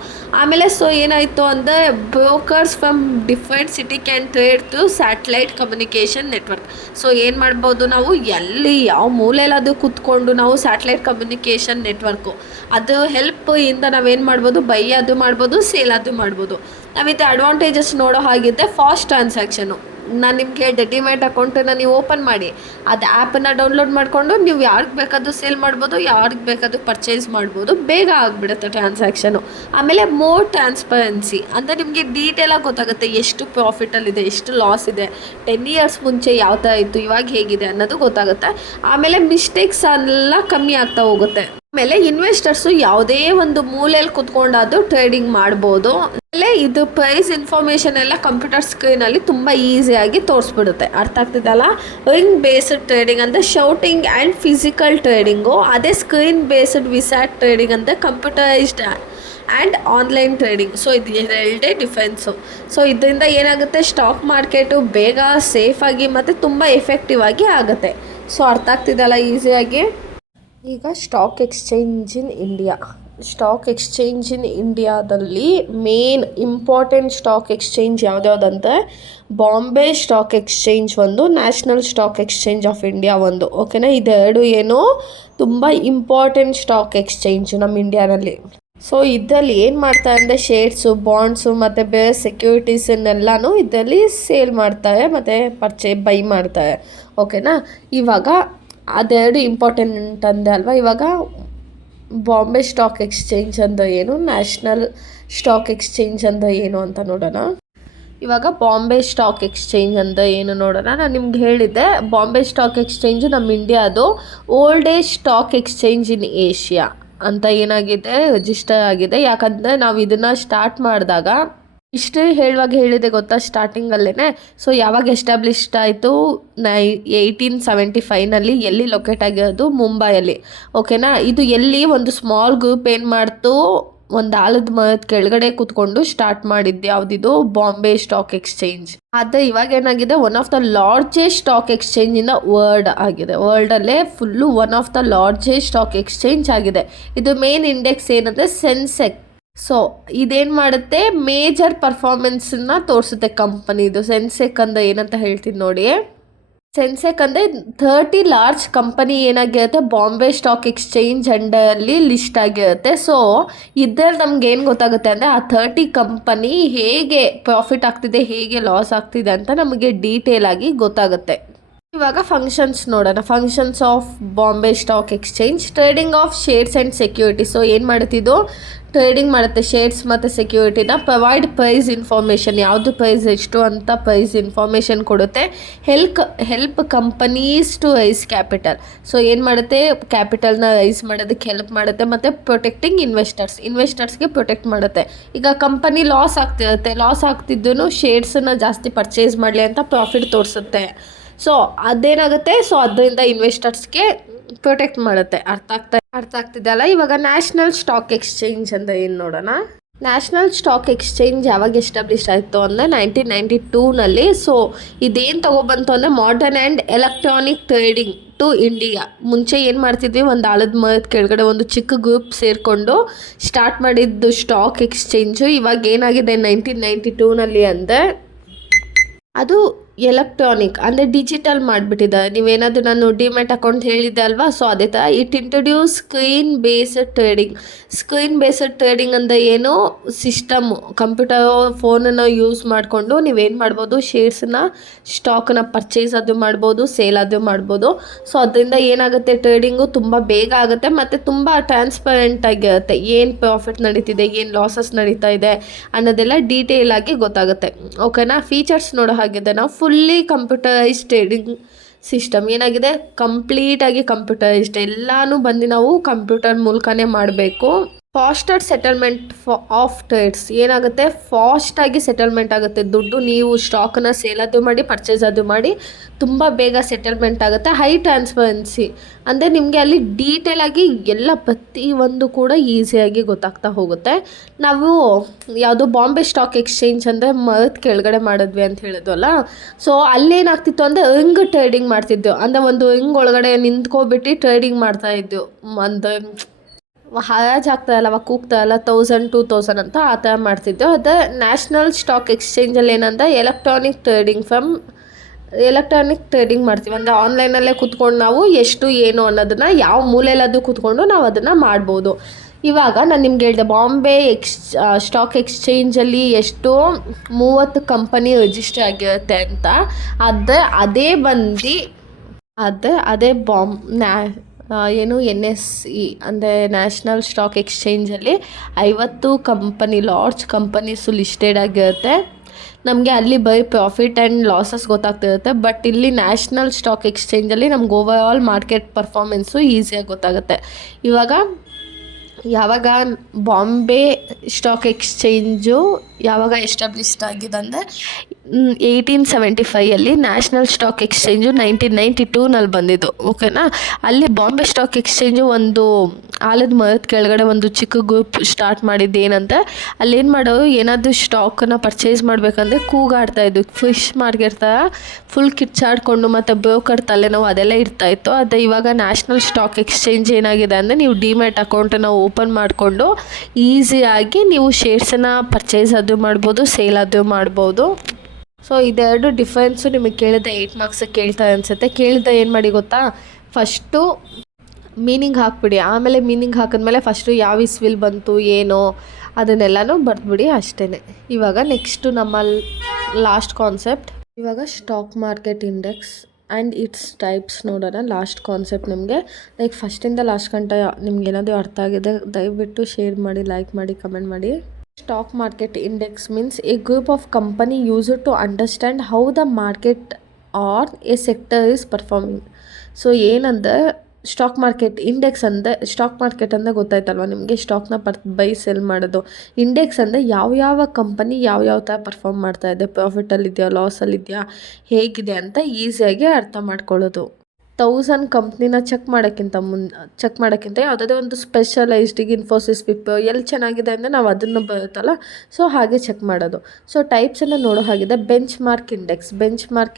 ಆಮೇಲೆ ಸೊ ಏನಾಯಿತು ಅಂದರೆ brokers from different city can trade through satellite communication network. So ಏನು ಮಾಡ್ಬೋದು ನಾವು, ಎಲ್ಲಿ ಯಾವ ಮೂಲೆಯಲ್ಲಾದರೂ ಕೂತ್ಕೊಂಡು ನಾವು ಸ್ಯಾಟಲೈಟ್ ಕಮ್ಯುನಿಕೇಷನ್ ನೆಟ್ವರ್ಕು ಅದು ಹೆಲ್ಪ್ ಇಂದ ನಾವೇನು ಮಾಡ್ಬೋದು, ಬೈ ಅದು ಮಾಡ್ಬೋದು, ಸೇಲ್ ಅದು ಮಾಡ್ಬೋದು. ನಾವಿದು ಅಡ್ವಾಂಟೇಜಸ್ ನೋಡೋ ಹಾಗಿದ್ದರೆ ಫಾಸ್ಟ್ ಟ್ರಾನ್ಸಾಕ್ಷನು. ನಾನು ನಿಮ್ಗೆ ಹೇಳಿದೆ ಡಿಮ್ಯಾಟ್ ಅಕೌಂಟನ್ನು ನೀವು ಓಪನ್ ಮಾಡಿ ಅದು ಆ್ಯಪನ್ನು ಡೌನ್ಲೋಡ್ ಮಾಡಿಕೊಂಡು ನೀವು ಯಾರಿಗೆ ಬೇಕಾದರೂ ಸೇಲ್ ಮಾಡ್ಬೋದು, ಯಾರಿಗೆ ಬೇಕಾದರೂ ಪರ್ಚೇಸ್ ಮಾಡ್ಬೋದು, ಬೇಗ ಆಗಿಬಿಡುತ್ತೆ ಟ್ರಾನ್ಸಾಕ್ಷನು. ಆಮೇಲೆ ಮೋರ್ ಟ್ರಾನ್ಸ್ಪರೆನ್ಸಿ, ಅಂದರೆ ನಿಮಗೆ ಡೀಟೇಲಾಗಿ ಗೊತ್ತಾಗುತ್ತೆ ಎಷ್ಟು ಪ್ರಾಫಿಟಲ್ಲಿದೆ, ಎಷ್ಟು ಲಾಸ್ ಇದೆ, 10 ಇಯರ್ಸ್ ಮುಂಚೆ ಯಾವ ಥರ ಇತ್ತು, ಇವಾಗ ಹೇಗಿದೆ ಅನ್ನೋದು ಗೊತ್ತಾಗುತ್ತೆ. ಆಮೇಲೆ ಮಿಸ್ಟೇಕ್ಸ್ ಎಲ್ಲ ಕಮ್ಮಿ ಆಗ್ತಾ ಹೋಗುತ್ತೆ. ಆಮೇಲೆ ಇನ್ವೆಸ್ಟರ್ಸು ಯಾವುದೇ ಒಂದು ಮೂಲೆಯಲ್ಲಿ ಕುತ್ಕೊಂಡಾದರೂ ಟ್ರೇಡಿಂಗ್ ಮಾಡ್ಬೋದು. ಆಮೇಲೆ ಇದು ಪ್ರೈಸ್ ಇನ್ಫಾರ್ಮೇಷನ್ ಎಲ್ಲ ಕಂಪ್ಯೂಟರ್ ಸ್ಕ್ರೀನಲ್ಲಿ ತುಂಬ ಈಸಿಯಾಗಿ ತೋರಿಸ್ಬಿಡುತ್ತೆ. ಅರ್ಥ ಆಗ್ತಿದೆಯಲ್ಲ. ರಿಂಗ್ ಬೇಸ್ಡ್ ಟ್ರೇಡಿಂಗ್ ಅಂದರೆ ಶೌಟಿಂಗ್ ಆ್ಯಂಡ್ ಫಿಸಿಕಲ್ ಟ್ರೇಡಿಂಗು, ಅದೇ ಸ್ಕ್ರೀನ್ ಬೇಸ್ಡ್ ವಿಸ್ಯಾಟ್ ಟ್ರೇಡಿಂಗ್ ಅಂದರೆ computerised and online trading. So ಇದು ಎರಡೇ ಡಿಫ್ರೆನ್ಸು. ಸೊ ಇದರಿಂದ ಏನಾಗುತ್ತೆ, ಸ್ಟಾಕ್ ಮಾರ್ಕೆಟು ಬೇಗ ಸೇಫಾಗಿ ಮತ್ತು ತುಂಬ ಎಫೆಕ್ಟಿವ್ ಆಗಿ ಆಗುತ್ತೆ. ಸೊ ಅರ್ಥ ಆಗ್ತಿದೆಯಲ್ಲ ಈಸಿಯಾಗಿ. ಈಗ stock exchange in India. Stock exchange in ಇಂಡಿಯಾದಲ್ಲಿ ಮೇನ್ ಇಂಪಾರ್ಟೆಂಟ್ ಸ್ಟಾಕ್ ಎಕ್ಸ್ಚೇಂಜ್ ಯಾವುದ್ಯಾವುದಂದರೆ ಬಾಂಬೆ ಸ್ಟಾಕ್ ಎಕ್ಸ್ಚೇಂಜ್ ಒಂದು, national stock exchange of India ಒಂದು, ಓಕೆನಾ. ಇದೆರಡು ಏನು ತುಂಬ ಇಂಪಾರ್ಟೆಂಟ್ ಸ್ಟಾಕ್ ಎಕ್ಸ್ಚೇಂಜ್ ನಮ್ಮ ಇಂಡಿಯಾನಲ್ಲಿ. ಸೊ ಇದರಲ್ಲಿ ಏನು ಮಾಡ್ತಾರೆ ಅಂದರೆ ಶೇರ್ಸು, ಬಾಂಡ್ಸು ಮತ್ತು ಬೇರೆ ಸೆಕ್ಯೂರಿಟೀಸನ್ನೆಲ್ಲನೂ ಇದರಲ್ಲಿ ಸೇಲ್ ಮಾಡ್ತಾರೆ ಮತ್ತು ಬೈ ಮಾಡ್ತಾರೆ, ಓಕೆನಾ. ಇವಾಗ ಅದೆರಡು ಇಂಪಾರ್ಟೆಂಟ್ ಅಂದೆ ಅಲ್ವಾ. ಇವಾಗ ಬಾಂಬೆ ಸ್ಟಾಕ್ ಎಕ್ಸ್ಚೇಂಜ್ ಅಂದರೆ ಏನು, ನ್ಯಾಷನಲ್ ಸ್ಟಾಕ್ ಎಕ್ಸ್ಚೇಂಜ್ ಅಂದರೆ ಏನು ಅಂತ ನೋಡೋಣ. ಇವಾಗ ಬಾಂಬೆ ಸ್ಟಾಕ್ ಎಕ್ಸ್ಚೇಂಜ್ ಅಂದರೆ ಏನು ನೋಡೋಣ. ನಾನು ನಿಮ್ಗೆ ಹೇಳಿದ್ದೆ ಬಾಂಬೆ ಸ್ಟಾಕ್ ಎಕ್ಸ್ಚೇಂಜು ನಮ್ಮ ಇಂಡಿಯಾದು ಓಲ್ಡೇಜ್ ಸ್ಟಾಕ್ ಎಕ್ಸ್ಚೇಂಜ್ ಇನ್ ಏಷ್ಯಾ ಅಂತ ಏನಾಗಿದೆ ರಿಜಿಸ್ಟರ್ ಆಗಿದೆ. ಯಾಕಂದರೆ ನಾವು ಇದನ್ನು ಸ್ಟಾರ್ಟ್ ಮಾಡಿದಾಗ ಇಷ್ಟೇ ಹೇಳುವಾಗ ಹೇಳಿದೆ ಗೊತ್ತಾ ಸ್ಟಾರ್ಟಿಂಗಲ್ಲೇ. ಸೊ ಯಾವಾಗ ಎಸ್ಟಾಬ್ಲಿಷ್ಡ್ ಆಯಿತು 1875ನಲ್ಲಿ. ಎಲ್ಲಿ ಲೊಕೇಟ್ ಆಗಿರೋದು, ಮುಂಬೈಯಲ್ಲಿ, ಓಕೆನಾ. ಇದು ಎಲ್ಲಿ ಒಂದು ಸ್ಮಾಲ್ ಗ್ರೂಪ್ ಏನು ಮಾಡ್ತು, ಒಂದು ಆಲದ ಮರದ ಕೆಳಗಡೆ ಕೂತ್ಕೊಂಡು ಸ್ಟಾರ್ಟ್ ಮಾಡಿದ್ದು ಯಾವುದಿದು, ಬಾಂಬೆ ಸ್ಟಾಕ್ ಎಕ್ಸ್ಚೇಂಜ್. ಆದರೆ ಇವಾಗ ಏನಾಗಿದೆ, one of the largest stock exchange in the world ಆಗಿದೆ. ವರ್ಲ್ಡಲ್ಲೇ full one of the largest stock exchange ಆಗಿದೆ. ಇದು ಮೇನ್ ಇಂಡೆಕ್ಸ್ ಏನಂದರೆ ಸೆನ್ಸೆಕ್ಸ್. ಸೊ ಇದೇನು ಮಾಡುತ್ತೆ, ಮೇಜರ್ ಪರ್ಫಾರ್ಮೆನ್ಸನ್ನ ತೋರಿಸುತ್ತೆ ಕಂಪನಿದು. ಸೆನ್ಸೆಕ್ ಅಂದರೆ ಏನಂತ ಹೇಳ್ತೀನಿ ನೋಡಿ. ಸೆನ್ಸೆಕ್ ಅಂದರೆ 30 ಲಾರ್ಜ್ ಕಂಪನಿ ಏನಾಗಿರುತ್ತೆ ಬಾಂಬೆ ಸ್ಟಾಕ್ ಎಕ್ಸ್ಚೇಂಜ್ ಅಂಡರಲ್ಲಿ ಲಿಸ್ಟ್ ಆಗಿರುತ್ತೆ. ಸೊ ಇದ್ರಲ್ಲಿ ನಮ್ಗೆ ಏನು ಗೊತ್ತಾಗುತ್ತೆ ಅಂದರೆ ಆ 30 ಕಂಪನಿ ಹೇಗೆ ಪ್ರಾಫಿಟ್ ಆಗ್ತಿದೆ, ಹೇಗೆ ಲಾಸ್ ಆಗ್ತಿದೆ ಅಂತ ನಮಗೆ ಡೀಟೇಲ್ ಆಗಿ ಗೊತ್ತಾಗುತ್ತೆ. ಇವಾಗ ಫಂಕ್ಷನ್ಸ್ ನೋಡೋಣ. Functions of Bombay stock exchange, trading of shares and security. So ಏನು ಮಾಡುತ್ತಿದ್ದು, ಟ್ರೇಡಿಂಗ್ ಮಾಡುತ್ತೆ ಶೇರ್ಸ್ ಮತ್ತು ಸೆಕ್ಯೂರಿಟಿನ. ಪ್ರೊವೈಡ್ ಪ್ರೈಸ್ ಇನ್ಫಾರ್ಮೇಷನ್, ಯಾವುದು ಪ್ರೈಸ್ ಎಷ್ಟು ಅಂತ ಪ್ರೈಸ್ ಇನ್ಫಾರ್ಮೇಷನ್ ಕೊಡುತ್ತೆ. Help companies to raise capital. So ಏನು ಮಾಡುತ್ತೆ, ಕ್ಯಾಪಿಟಲ್ನ ರೈಸ್ ಮಾಡೋದಕ್ಕೆ ಹೆಲ್ಪ್ ಮಾಡುತ್ತೆ. ಮತ್ತು ಪ್ರೊಟೆಕ್ಟಿಂಗ್ ಇನ್ವೆಸ್ಟರ್ಸ್ಗೆ ಪ್ರೊಟೆಕ್ಟ್ ಮಾಡುತ್ತೆ. ಈಗ ಕಂಪನಿ ಲಾಸ್ ಆಗ್ತಿರುತ್ತೆ, ಲಾಸ್ ಆಗ್ತಿದ್ದೂ ಶೇರ್ಸನ್ನು ಜಾಸ್ತಿ ಪರ್ಚೇಸ್ ಮಾಡಲಿ ಅಂತ ಪ್ರಾಫಿಟ್ ತೋರಿಸುತ್ತೆ. ಸೊ ಅದೇನಾಗುತ್ತೆ, ಸೊ ಅದರಿಂದ ಇನ್ವೆಸ್ಟರ್ಸ್ಗೆ ಪ್ರೊಟೆಕ್ಟ್ ಮಾಡುತ್ತೆ. ಅರ್ಥ ಆಗ್ತಿದೆ ಅಲ್ಲ. ಇವಾಗ ನ್ಯಾಷನಲ್ ಸ್ಟಾಕ್ ಎಕ್ಸ್ಚೇಂಜ್ ಅಂತ ಏನು ನೋಡೋಣ. ನ್ಯಾಷನಲ್ ಸ್ಟಾಕ್ ಎಕ್ಸ್ಚೇಂಜ್ ಯಾವಾಗ ಎಸ್ಟಾಬ್ಲಿಷ್ ಆಯಿತು ಅಂದರೆ 1992ನಲ್ಲಿ. ಸೊ ಇದೇನು ತೊಗೊಬಂತು ಅಂದರೆ modern and electronic trading to India. ಮುಂಚೆ ಏನು ಮಾಡ್ತಿದ್ವಿ, ಒಂದು ಆಲದ ಮರದ ಕೆಳಗಡೆ ಒಂದು ಚಿಕ್ಕ ಗ್ರೂಪ್ ಸೇರಿಕೊಂಡು ಸ್ಟಾರ್ಟ್ ಮಾಡಿದ್ದು ಸ್ಟಾಕ್ ಎಕ್ಸ್ಚೇಂಜು. ಇವಾಗ ಏನಾಗಿದೆ 1992ನಲ್ಲಿ ಅಂದರೆ ಅದು ಎಲೆಕ್ಟ್ರಾನಿಕ್ ಅಂದರೆ ಡಿಜಿಟಲ್ ಮಾಡಿಬಿಟ್ಟಿದ್ದಾರೆ. ನೀವೇನಾದರೂ ನಾನು ಡಿಮ್ಯಾಟ್ ಅಕೌಂಟ್ ಹೇಳಿದ್ದೆ ಅಲ್ವಾ, ಸೊ ಅದೇ ಥರ it introduce screen based trading. Screen based trading ಅಂದರೆ ಏನು, ಸಿಸ್ಟಮು ಕಂಪ್ಯೂಟರ್ ಫೋನನ್ನು ಯೂಸ್ ಮಾಡಿಕೊಂಡು ನೀವೇನು ಮಾಡ್ಬೋದು, ಶೇರ್ಸನ್ನ ಸ್ಟಾಕನ್ನ ಪರ್ಚೇಸ್ ಅದು ಮಾಡ್ಬೋದು, ಸೇಲ್ ಅದು ಮಾಡ್ಬೋದು. ಸೊ ಅದರಿಂದ ಏನಾಗುತ್ತೆ, ಟ್ರೇಡಿಂಗು ತುಂಬ ಬೇಗ ಆಗುತ್ತೆ ಮತ್ತು ತುಂಬ ಟ್ರಾನ್ಸ್ಪರೆಂಟ್ ಆಗಿರುತ್ತೆ. ಏನು ಪ್ರಾಫಿಟ್ ನಡೀತಿದೆ, ಏನು ಲಾಸಸ್ ನಡೀತಾ ಇದೆ ಅನ್ನೋದೆಲ್ಲ ಡೀಟೇಲ್ ಆಗಿ ಗೊತ್ತಾಗುತ್ತೆ. ಓಕೆನಾ. ಫೀಚರ್ಸ್ ನೋಡೋ ಹಾಗಿದೆ, ನಾವು ಫುಲ್ಲಿ ಕಂಪ್ಯೂಟರೈಸ್ಡ್ ಟ್ರೇಡಿಂಗ್ ಸಿಸ್ಟಮ್ ಏನಾಗಿದೆ, ಕಂಪ್ಲೀಟಾಗಿ ಕಂಪ್ಯೂಟರೈಸ್ಡ್. ಎಲ್ಲನೂ ಬಂದು ನಾವು ಕಂಪ್ಯೂಟರ್ ಮೂಲಕನೇ ಮಾಡಬೇಕು. ಫಾಸ್ಟರ್ ಸೆಟಲ್ಮೆಂಟ್ ಆಫ್ ಟ್ರೇಡ್ಸ್ ಏನಾಗುತ್ತೆ, ಫಾಸ್ಟಾಗಿ ಸೆಟಲ್ಮೆಂಟ್ ಆಗುತ್ತೆ ದುಡ್ಡು. ನೀವು ಸ್ಟಾಕನ್ನು ಸೇಲ್ ಅದು ಮಾಡಿ, ಪರ್ಚೇಸ್ ಅದು ಮಾಡಿ, ತುಂಬ ಬೇಗ ಸೆಟಲ್ಮೆಂಟ್ ಆಗುತ್ತೆ. ಹೈ ಟ್ರಾನ್ಸ್ಪರೆನ್ಸಿ ಅಂದರೆ ನಿಮಗೆ ಅಲ್ಲಿ ಡೀಟೇಲಾಗಿ ಎಲ್ಲ ಪ್ರತಿಯೊಂದು ಕೂಡ ಈಸಿಯಾಗಿ ಗೊತ್ತಾಗ್ತಾ ಹೋಗುತ್ತೆ. ನಾವು ಯಾವುದೋ ಬಾಂಬೆ ಸ್ಟಾಕ್ ಎಕ್ಸ್ಚೇಂಜ್ ಅಂದರೆ ಮರದ ಕೆಳಗಡೆ ಮಾಡಿದ್ವಿ ಅಂತ ಹೇಳಿದ್ವಲ್ಲ, ಸೊ ಅಲ್ಲೇನಾಗ್ತಿತ್ತು ಅಂದರೆ ರಿಂಗ್ ಟ್ರೇಡಿಂಗ್ ಮಾಡ್ತಿದ್ದೆವು. ಅಂದರೆ ಒಂದು ರಿಂಗ್ ಒಳಗಡೆ ನಿಂತ್ಕೊಬಿಟ್ಟು ಟ್ರೇಡಿಂಗ್ ಮಾಡ್ತಾಯಿದ್ದೆವು. ಒಂದು ಹರಾಜು ಆಗ್ತಾಯಿಲ್ಲ, ಅವಾಗ ಕೂಗ್ತಾಯಿಲ್ಲ 1000 2000 ಅಂತ ಆ ಥರ ಮಾಡ್ತಿದ್ದೆವು. ಅದು ನ್ಯಾಷನಲ್ ಸ್ಟಾಕ್ ಎಕ್ಸ್ಚೇಂಜಲ್ಲಿ ಏನಂದರೆ ಎಲೆಕ್ಟ್ರಾನಿಕ್ ಟ್ರೇಡಿಂಗ್ ಮಾಡ್ತೀವಿ. ಅಂದರೆ ಆನ್ಲೈನಲ್ಲೇ ಕೂತ್ಕೊಂಡು ನಾವು ಎಷ್ಟು ಏನು ಅನ್ನೋದನ್ನು ಯಾವ ಮೂಲೆಯಲ್ಲಾದರೂ ಕೂತ್ಕೊಂಡು ನಾವು ಅದನ್ನು ಮಾಡ್ಬೋದು. ಇವಾಗ ನಾನು ನಿಮ್ಗೆ ಹೇಳಿದೆ ಬಾಂಬೆ ಸ್ಟಾಕ್ ಎಕ್ಸ್ಚೇಂಜಲ್ಲಿ ಎಷ್ಟು 30 ಕಂಪನಿ ರಿಜಿಸ್ಟರ್ ಆಗಿರುತ್ತೆ ಅಂತ. ಅದೇ NSE ಅಂದರೆ ನ್ಯಾಷನಲ್ ಸ್ಟಾಕ್ ಎಕ್ಸ್ಚೇಂಜಲ್ಲಿ 50 ಕಂಪನಿ, ಲಾರ್ಜ್ ಕಂಪನೀಸು ಲಿಸ್ಟೆಡ್ ಆಗಿರುತ್ತೆ. ನಮಗೆ ಅಲ್ಲಿ ಬೈ ಪ್ರಾಫಿಟ್ ಆ್ಯಂಡ್ ಲಾಸಸ್ ಗೊತ್ತಾಗ್ತಿರುತ್ತೆ. ಬಟ್ ಇಲ್ಲಿ ನ್ಯಾಷನಲ್ ಸ್ಟಾಕ್ ಎಕ್ಸ್ಚೇಂಜಲ್ಲಿ ನಮ್ಗೆ ಓವರ್ ಆಲ್ ಮಾರ್ಕೆಟ್ ಪರ್ಫಾರ್ಮೆನ್ಸು ಈಸಿಯಾಗಿ ಗೊತ್ತಾಗುತ್ತೆ. ಯಾವಾಗ ಬಾಂಬೆ ಸ್ಟಾಕ್ ಎಕ್ಸ್ಚೇಂಜು ಯಾವಾಗ ಎಸ್ಟಾಬ್ಲಿಷ್ಡ್ ಆಗಿದೆ ಅಂದರೆ 1875 ನ್ಯಾಷನಲ್ ಸ್ಟಾಕ್ ಎಕ್ಸ್ಚೇಂಜು 1992 ಬಂದಿದ್ದು. ಓಕೆನಾ. ಅಲ್ಲಿ ಬಾಂಬೆ ಸ್ಟಾಕ್ ಎಕ್ಸ್ಚೇಂಜು ಒಂದು ಆಲದ ಮರದ ಕೆಳಗಡೆ ಒಂದು ಚಿಕ್ಕ ಗ್ರೂಪ್ ಸ್ಟಾರ್ಟ್ ಮಾಡಿದ್ದು. ಏನಂದರೆ ಅಲ್ಲೇನು ಮಾಡೋರು, ಏನಾದರೂ ಸ್ಟಾಕನ್ನು ಪರ್ಚೇಸ್ ಮಾಡಬೇಕಂದ್ರೆ ಕೂಗಾಡ್ತಾಯಿದ್ದು. ಫಿಶ್ ಮಾರ್ಕೆಟ್ ಥರ ಫುಲ್ ಕಿಚ್ಚಾಡಿಕೊಂಡು ಮತ್ತು ಬ್ರೋಕರ್ ತಲೆನೋವು ಅದೆಲ್ಲ ಇರ್ತಾಯಿತ್ತು. ಅದೇ ಇವಾಗ ನ್ಯಾಷನಲ್ ಸ್ಟಾಕ್ ಎಕ್ಸ್ಚೇಂಜ್ ಏನಾಗಿದೆ ಅಂದರೆ ನೀವು ಡಿಮ್ಯಾಟ್ ಅಕೌಂಟನ್ನು ಓಪನ್ ಮಾಡಿಕೊಂಡು ಈಸಿಯಾಗಿ ನೀವು ಶೇರ್ಸನ್ನು ಪರ್ಚೇಸ್ ಅದು ಮಾಡ್ಬೋದು, ಸೇಲ್ ಅದು ಮಾಡ್ಬೋದು. ಸೊ ಇದೆರಡು ಡಿಫ್ರೆನ್ಸು ನಿಮಗೆ ಕೇಳಿದೆ 8 ಮಾರ್ಕ್ಸಿಗೆ ಕೇಳ್ತಾರೆ ಅನಿಸುತ್ತೆ. ಕೇಳಿದ ಏನು ಮಾಡಿ ಗೊತ್ತಾ, ಫಸ್ಟು ಮೀನಿಂಗ್ ಹಾಕ್ಬಿಡಿ. ಆಮೇಲೆ ಮೀನಿಂಗ್ ಹಾಕಿದ್ಮೇಲೆ ಫಸ್ಟು ಯಾವ ಇಸ್ವಿಲ್ ಬಂತು ಏನೋ ಅದನ್ನೆಲ್ಲನೂ ಬರೆದ್ಬಿಡಿ ಅಷ್ಟೇ. ಇವಾಗ ನೆಕ್ಸ್ಟು ನಮ್ಮ ಲಾಸ್ಟ್ ಕಾನ್ಸೆಪ್ಟ್, ಇವಾಗ stock market index and its types ನೋಡೋಣ. ಲಾಸ್ಟ್ ಕಾನ್ಸೆಪ್ಟ್ ನಿಮಗೆ ಫಸ್ಟಿಂದ ಲಾಸ್ಟ್ ಗಂಟ ನಿಮ್ಗೆ ಏನಾದರೂ ಅರ್ಥ ಆಗಿದೆ ದಯವಿಟ್ಟು ಶೇರ್ ಮಾಡಿ, ಲೈಕ್ ಮಾಡಿ, ಕಮೆಂಟ್ ಮಾಡಿ. Stock market index means a group of company used to understand how the market or a sector is performing. So ಏನಂದರೆ ಸ್ಟಾಕ್ ಮಾರ್ಕೆಟ್ ಇಂಡೆಕ್ಸ್ ಅಂದರೆ, ಸ್ಟಾಕ್ ಮಾರ್ಕೆಟ್ ಅಂದರೆ ಗೊತ್ತಾಯ್ತಲ್ವ ನಿಮಗೆ, ಸ್ಟಾಕ್ನ ಬೈ ಸೆಲ್ ಮಾಡೋದು. ಇಂಡೆಕ್ಸ್ ಅಂದರೆ ಯಾವ ಕಂಪನಿ ಯಾವ ಥರ ಪರ್ಫಾರ್ಮ್ ಮಾಡ್ತಾಯಿದೆ, ಪ್ರಾಫಿಟಲ್ಲಿದೆಯಾ, ಲಾಸಲ್ಲಿದೆಯಾ, ಹೇಗಿದೆ ಅಂತ ಈಸಿಯಾಗಿ ಅರ್ಥ ಮಾಡ್ಕೊಳ್ಳೋದು. 1000 ಕಂಪ್ನಿನ ಚೆಕ್ ಮಾಡೋಕ್ಕಿಂತ ಯಾವುದಾದ್ರೂ ಒಂದು ಸ್ಪೆಷಲೈಸ್ಡಿಗೆ ಇನ್ಫೋಸಿಸ್, ವಿಪ್ರೋ ಎಲ್ಲಿ ಚೆನ್ನಾಗಿದೆ ಅಂದರೆ ನಾವು ಅದನ್ನು ಬರುತ್ತಲ್ಲ, ಸೊ ಹಾಗೆ ಚೆಕ್ ಮಾಡೋದು. ಸೊ ಟೈಪ್ಸನ್ನು ನೋಡೋ ಹಾಗಿದೆ. ಬೆಂಚ್ ಮಾರ್ಕ್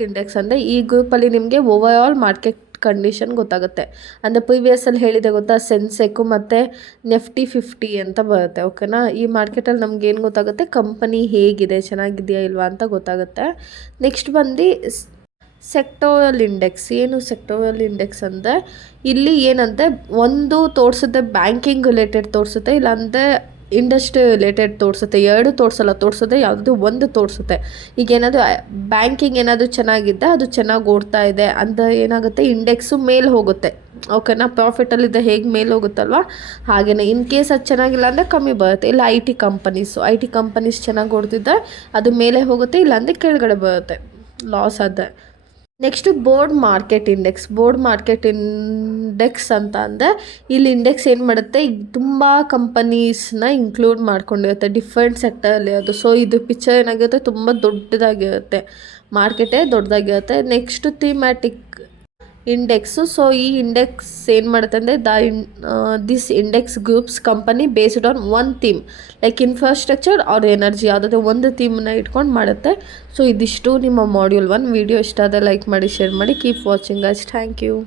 ಇಂಡೆಕ್ಸ್ ಅಂದರೆ ಈ ಗ್ರೂಪಲ್ಲಿ ನಿಮಗೆ ಓವರ್ ಆಲ್ ಮಾರ್ಕೆಟ್ ಕಂಡೀಷನ್ ಗೊತ್ತಾಗುತ್ತೆ. ಅಂದರೆ ಪ್ರಿವಿಯಸ್ಸಲ್ಲಿ ಹೇಳಿದೆ ಗೊತ್ತಾ, ಸೆನ್ಸೆಕ್ಕು ಮತ್ತು ನಿಫ್ಟಿ 50 ಅಂತ ಬರುತ್ತೆ. ಓಕೆನಾ. ಈ ಮಾರ್ಕೆಟಲ್ಲಿ ನಮ್ಗೆ ಏನು ಗೊತ್ತಾಗುತ್ತೆ, ಕಂಪನಿ ಹೇಗಿದೆ, ಚೆನ್ನಾಗಿದೆಯಾ ಇಲ್ವಾ ಅಂತ ಗೊತ್ತಾಗುತ್ತೆ. ನೆಕ್ಸ್ಟ್ ಬಂದು ಸೆಕ್ಟೋರಲ್ ಇಂಡೆಕ್ಸ್. ಏನು ಸೆಕ್ಟೋರಲ್ ಇಂಡೆಕ್ಸ್ ಅಂದರೆ ಇಲ್ಲಿ ಏನಂದರೆ ಒಂದು ತೋರಿಸುತ್ತೆ ಬ್ಯಾಂಕಿಂಗ್ ರಿಲೇಟೆಡ್ ತೋರಿಸುತ್ತೆ, ಇಲ್ಲಾಂದರೆ ಇಂಡಸ್ಟ್ರಿ ರಿಲೇಟೆಡ್ ತೋರಿಸುತ್ತೆ. ಎರಡು ತೋರಿಸುತ್ತೆ ಯಾವುದಾದ್ರು ಒಂದು ತೋರಿಸುತ್ತೆ. ಈಗ ಏನಾದರೂ ಬ್ಯಾಂಕಿಂಗ್ ಏನಾದರೂ ಚೆನ್ನಾಗಿದ್ದೆ ಅದು ಚೆನ್ನಾಗಿ ಓಡ್ತಾ ಇದೆ ಅಂತ ಏನಾಗುತ್ತೆ, ಇಂಡೆಕ್ಸು ಮೇಲೆ ಹೋಗುತ್ತೆ. ಓಕೆನಾ. ಪ್ರಾಫಿಟಲ್ಲಿದ್ದ ಹೇಗೆ ಮೇಲೆ ಹೋಗುತ್ತಲ್ವ ಹಾಗೆಯೇ. ಇನ್ ಕೇಸ್ ಅದು ಚೆನ್ನಾಗಿಲ್ಲ ಅಂದರೆ ಕಮ್ಮಿ ಬರುತ್ತೆ. ಇಲ್ಲ ಐ ಟಿ ಕಂಪನೀಸ್ ಚೆನ್ನಾಗಿ ಓಡ್ತಿದ್ದೆ ಅದು ಮೇಲೆ ಹೋಗುತ್ತೆ, ಇಲ್ಲಾಂದರೆ ಕೆಳಗಡೆ ಬರುತ್ತೆ, ಲಾಸ್ ಆದ. ನೆಕ್ಸ್ಟು ಬೋರ್ಡ್ ಮಾರ್ಕೆಟ್ ಇಂಡೆಕ್ಸ್ ಅಂತ ಅಂದರೆ ಇಲ್ಲಿ ಇಂಡೆಕ್ಸ್ ಏನು ಮಾಡುತ್ತೆ, ತುಂಬ ಕಂಪನೀಸ್ನ ಇನ್ಕ್ಲೂಡ್ ಮಾಡ್ಕೊಂಡಿರುತ್ತೆ ಡಿಫ್ರೆಂಟ್ ಸೆಕ್ಟರಲ್ಲಿ ಅದು. ಸೊ ಇದು ಪಿಕ್ಚರ್ ಏನಾಗಿರುತ್ತೆ, ತುಂಬ ದೊಡ್ಡದಾಗಿರುತ್ತೆ, ಮಾರ್ಕೆಟೇ ದೊಡ್ಡದಾಗಿರುತ್ತೆ. Next thematic index. ಸೊ ಈ ಇಂಡೆಕ್ಸ್ ಏನು ಮಾಡುತ್ತೆ ಅಂದರೆ this index groups company based on one theme like infrastructure or energy, ಯಾವುದಾದ್ರೂ ಒಂದು ಥೀಮನ್ನ ಇಟ್ಕೊಂಡು ಮಾಡುತ್ತೆ. ಸೊ ಇದಿಷ್ಟು ನಿಮ್ಮ ಮಾಡ್ಯೂಲ್ 1 ವಿಡಿಯೋ ಇಷ್ಟ ಆದರೆ ಲೈಕ್ ಮಾಡಿ, ಶೇರ್ ಮಾಡಿ. Keep watching guys. Thank you.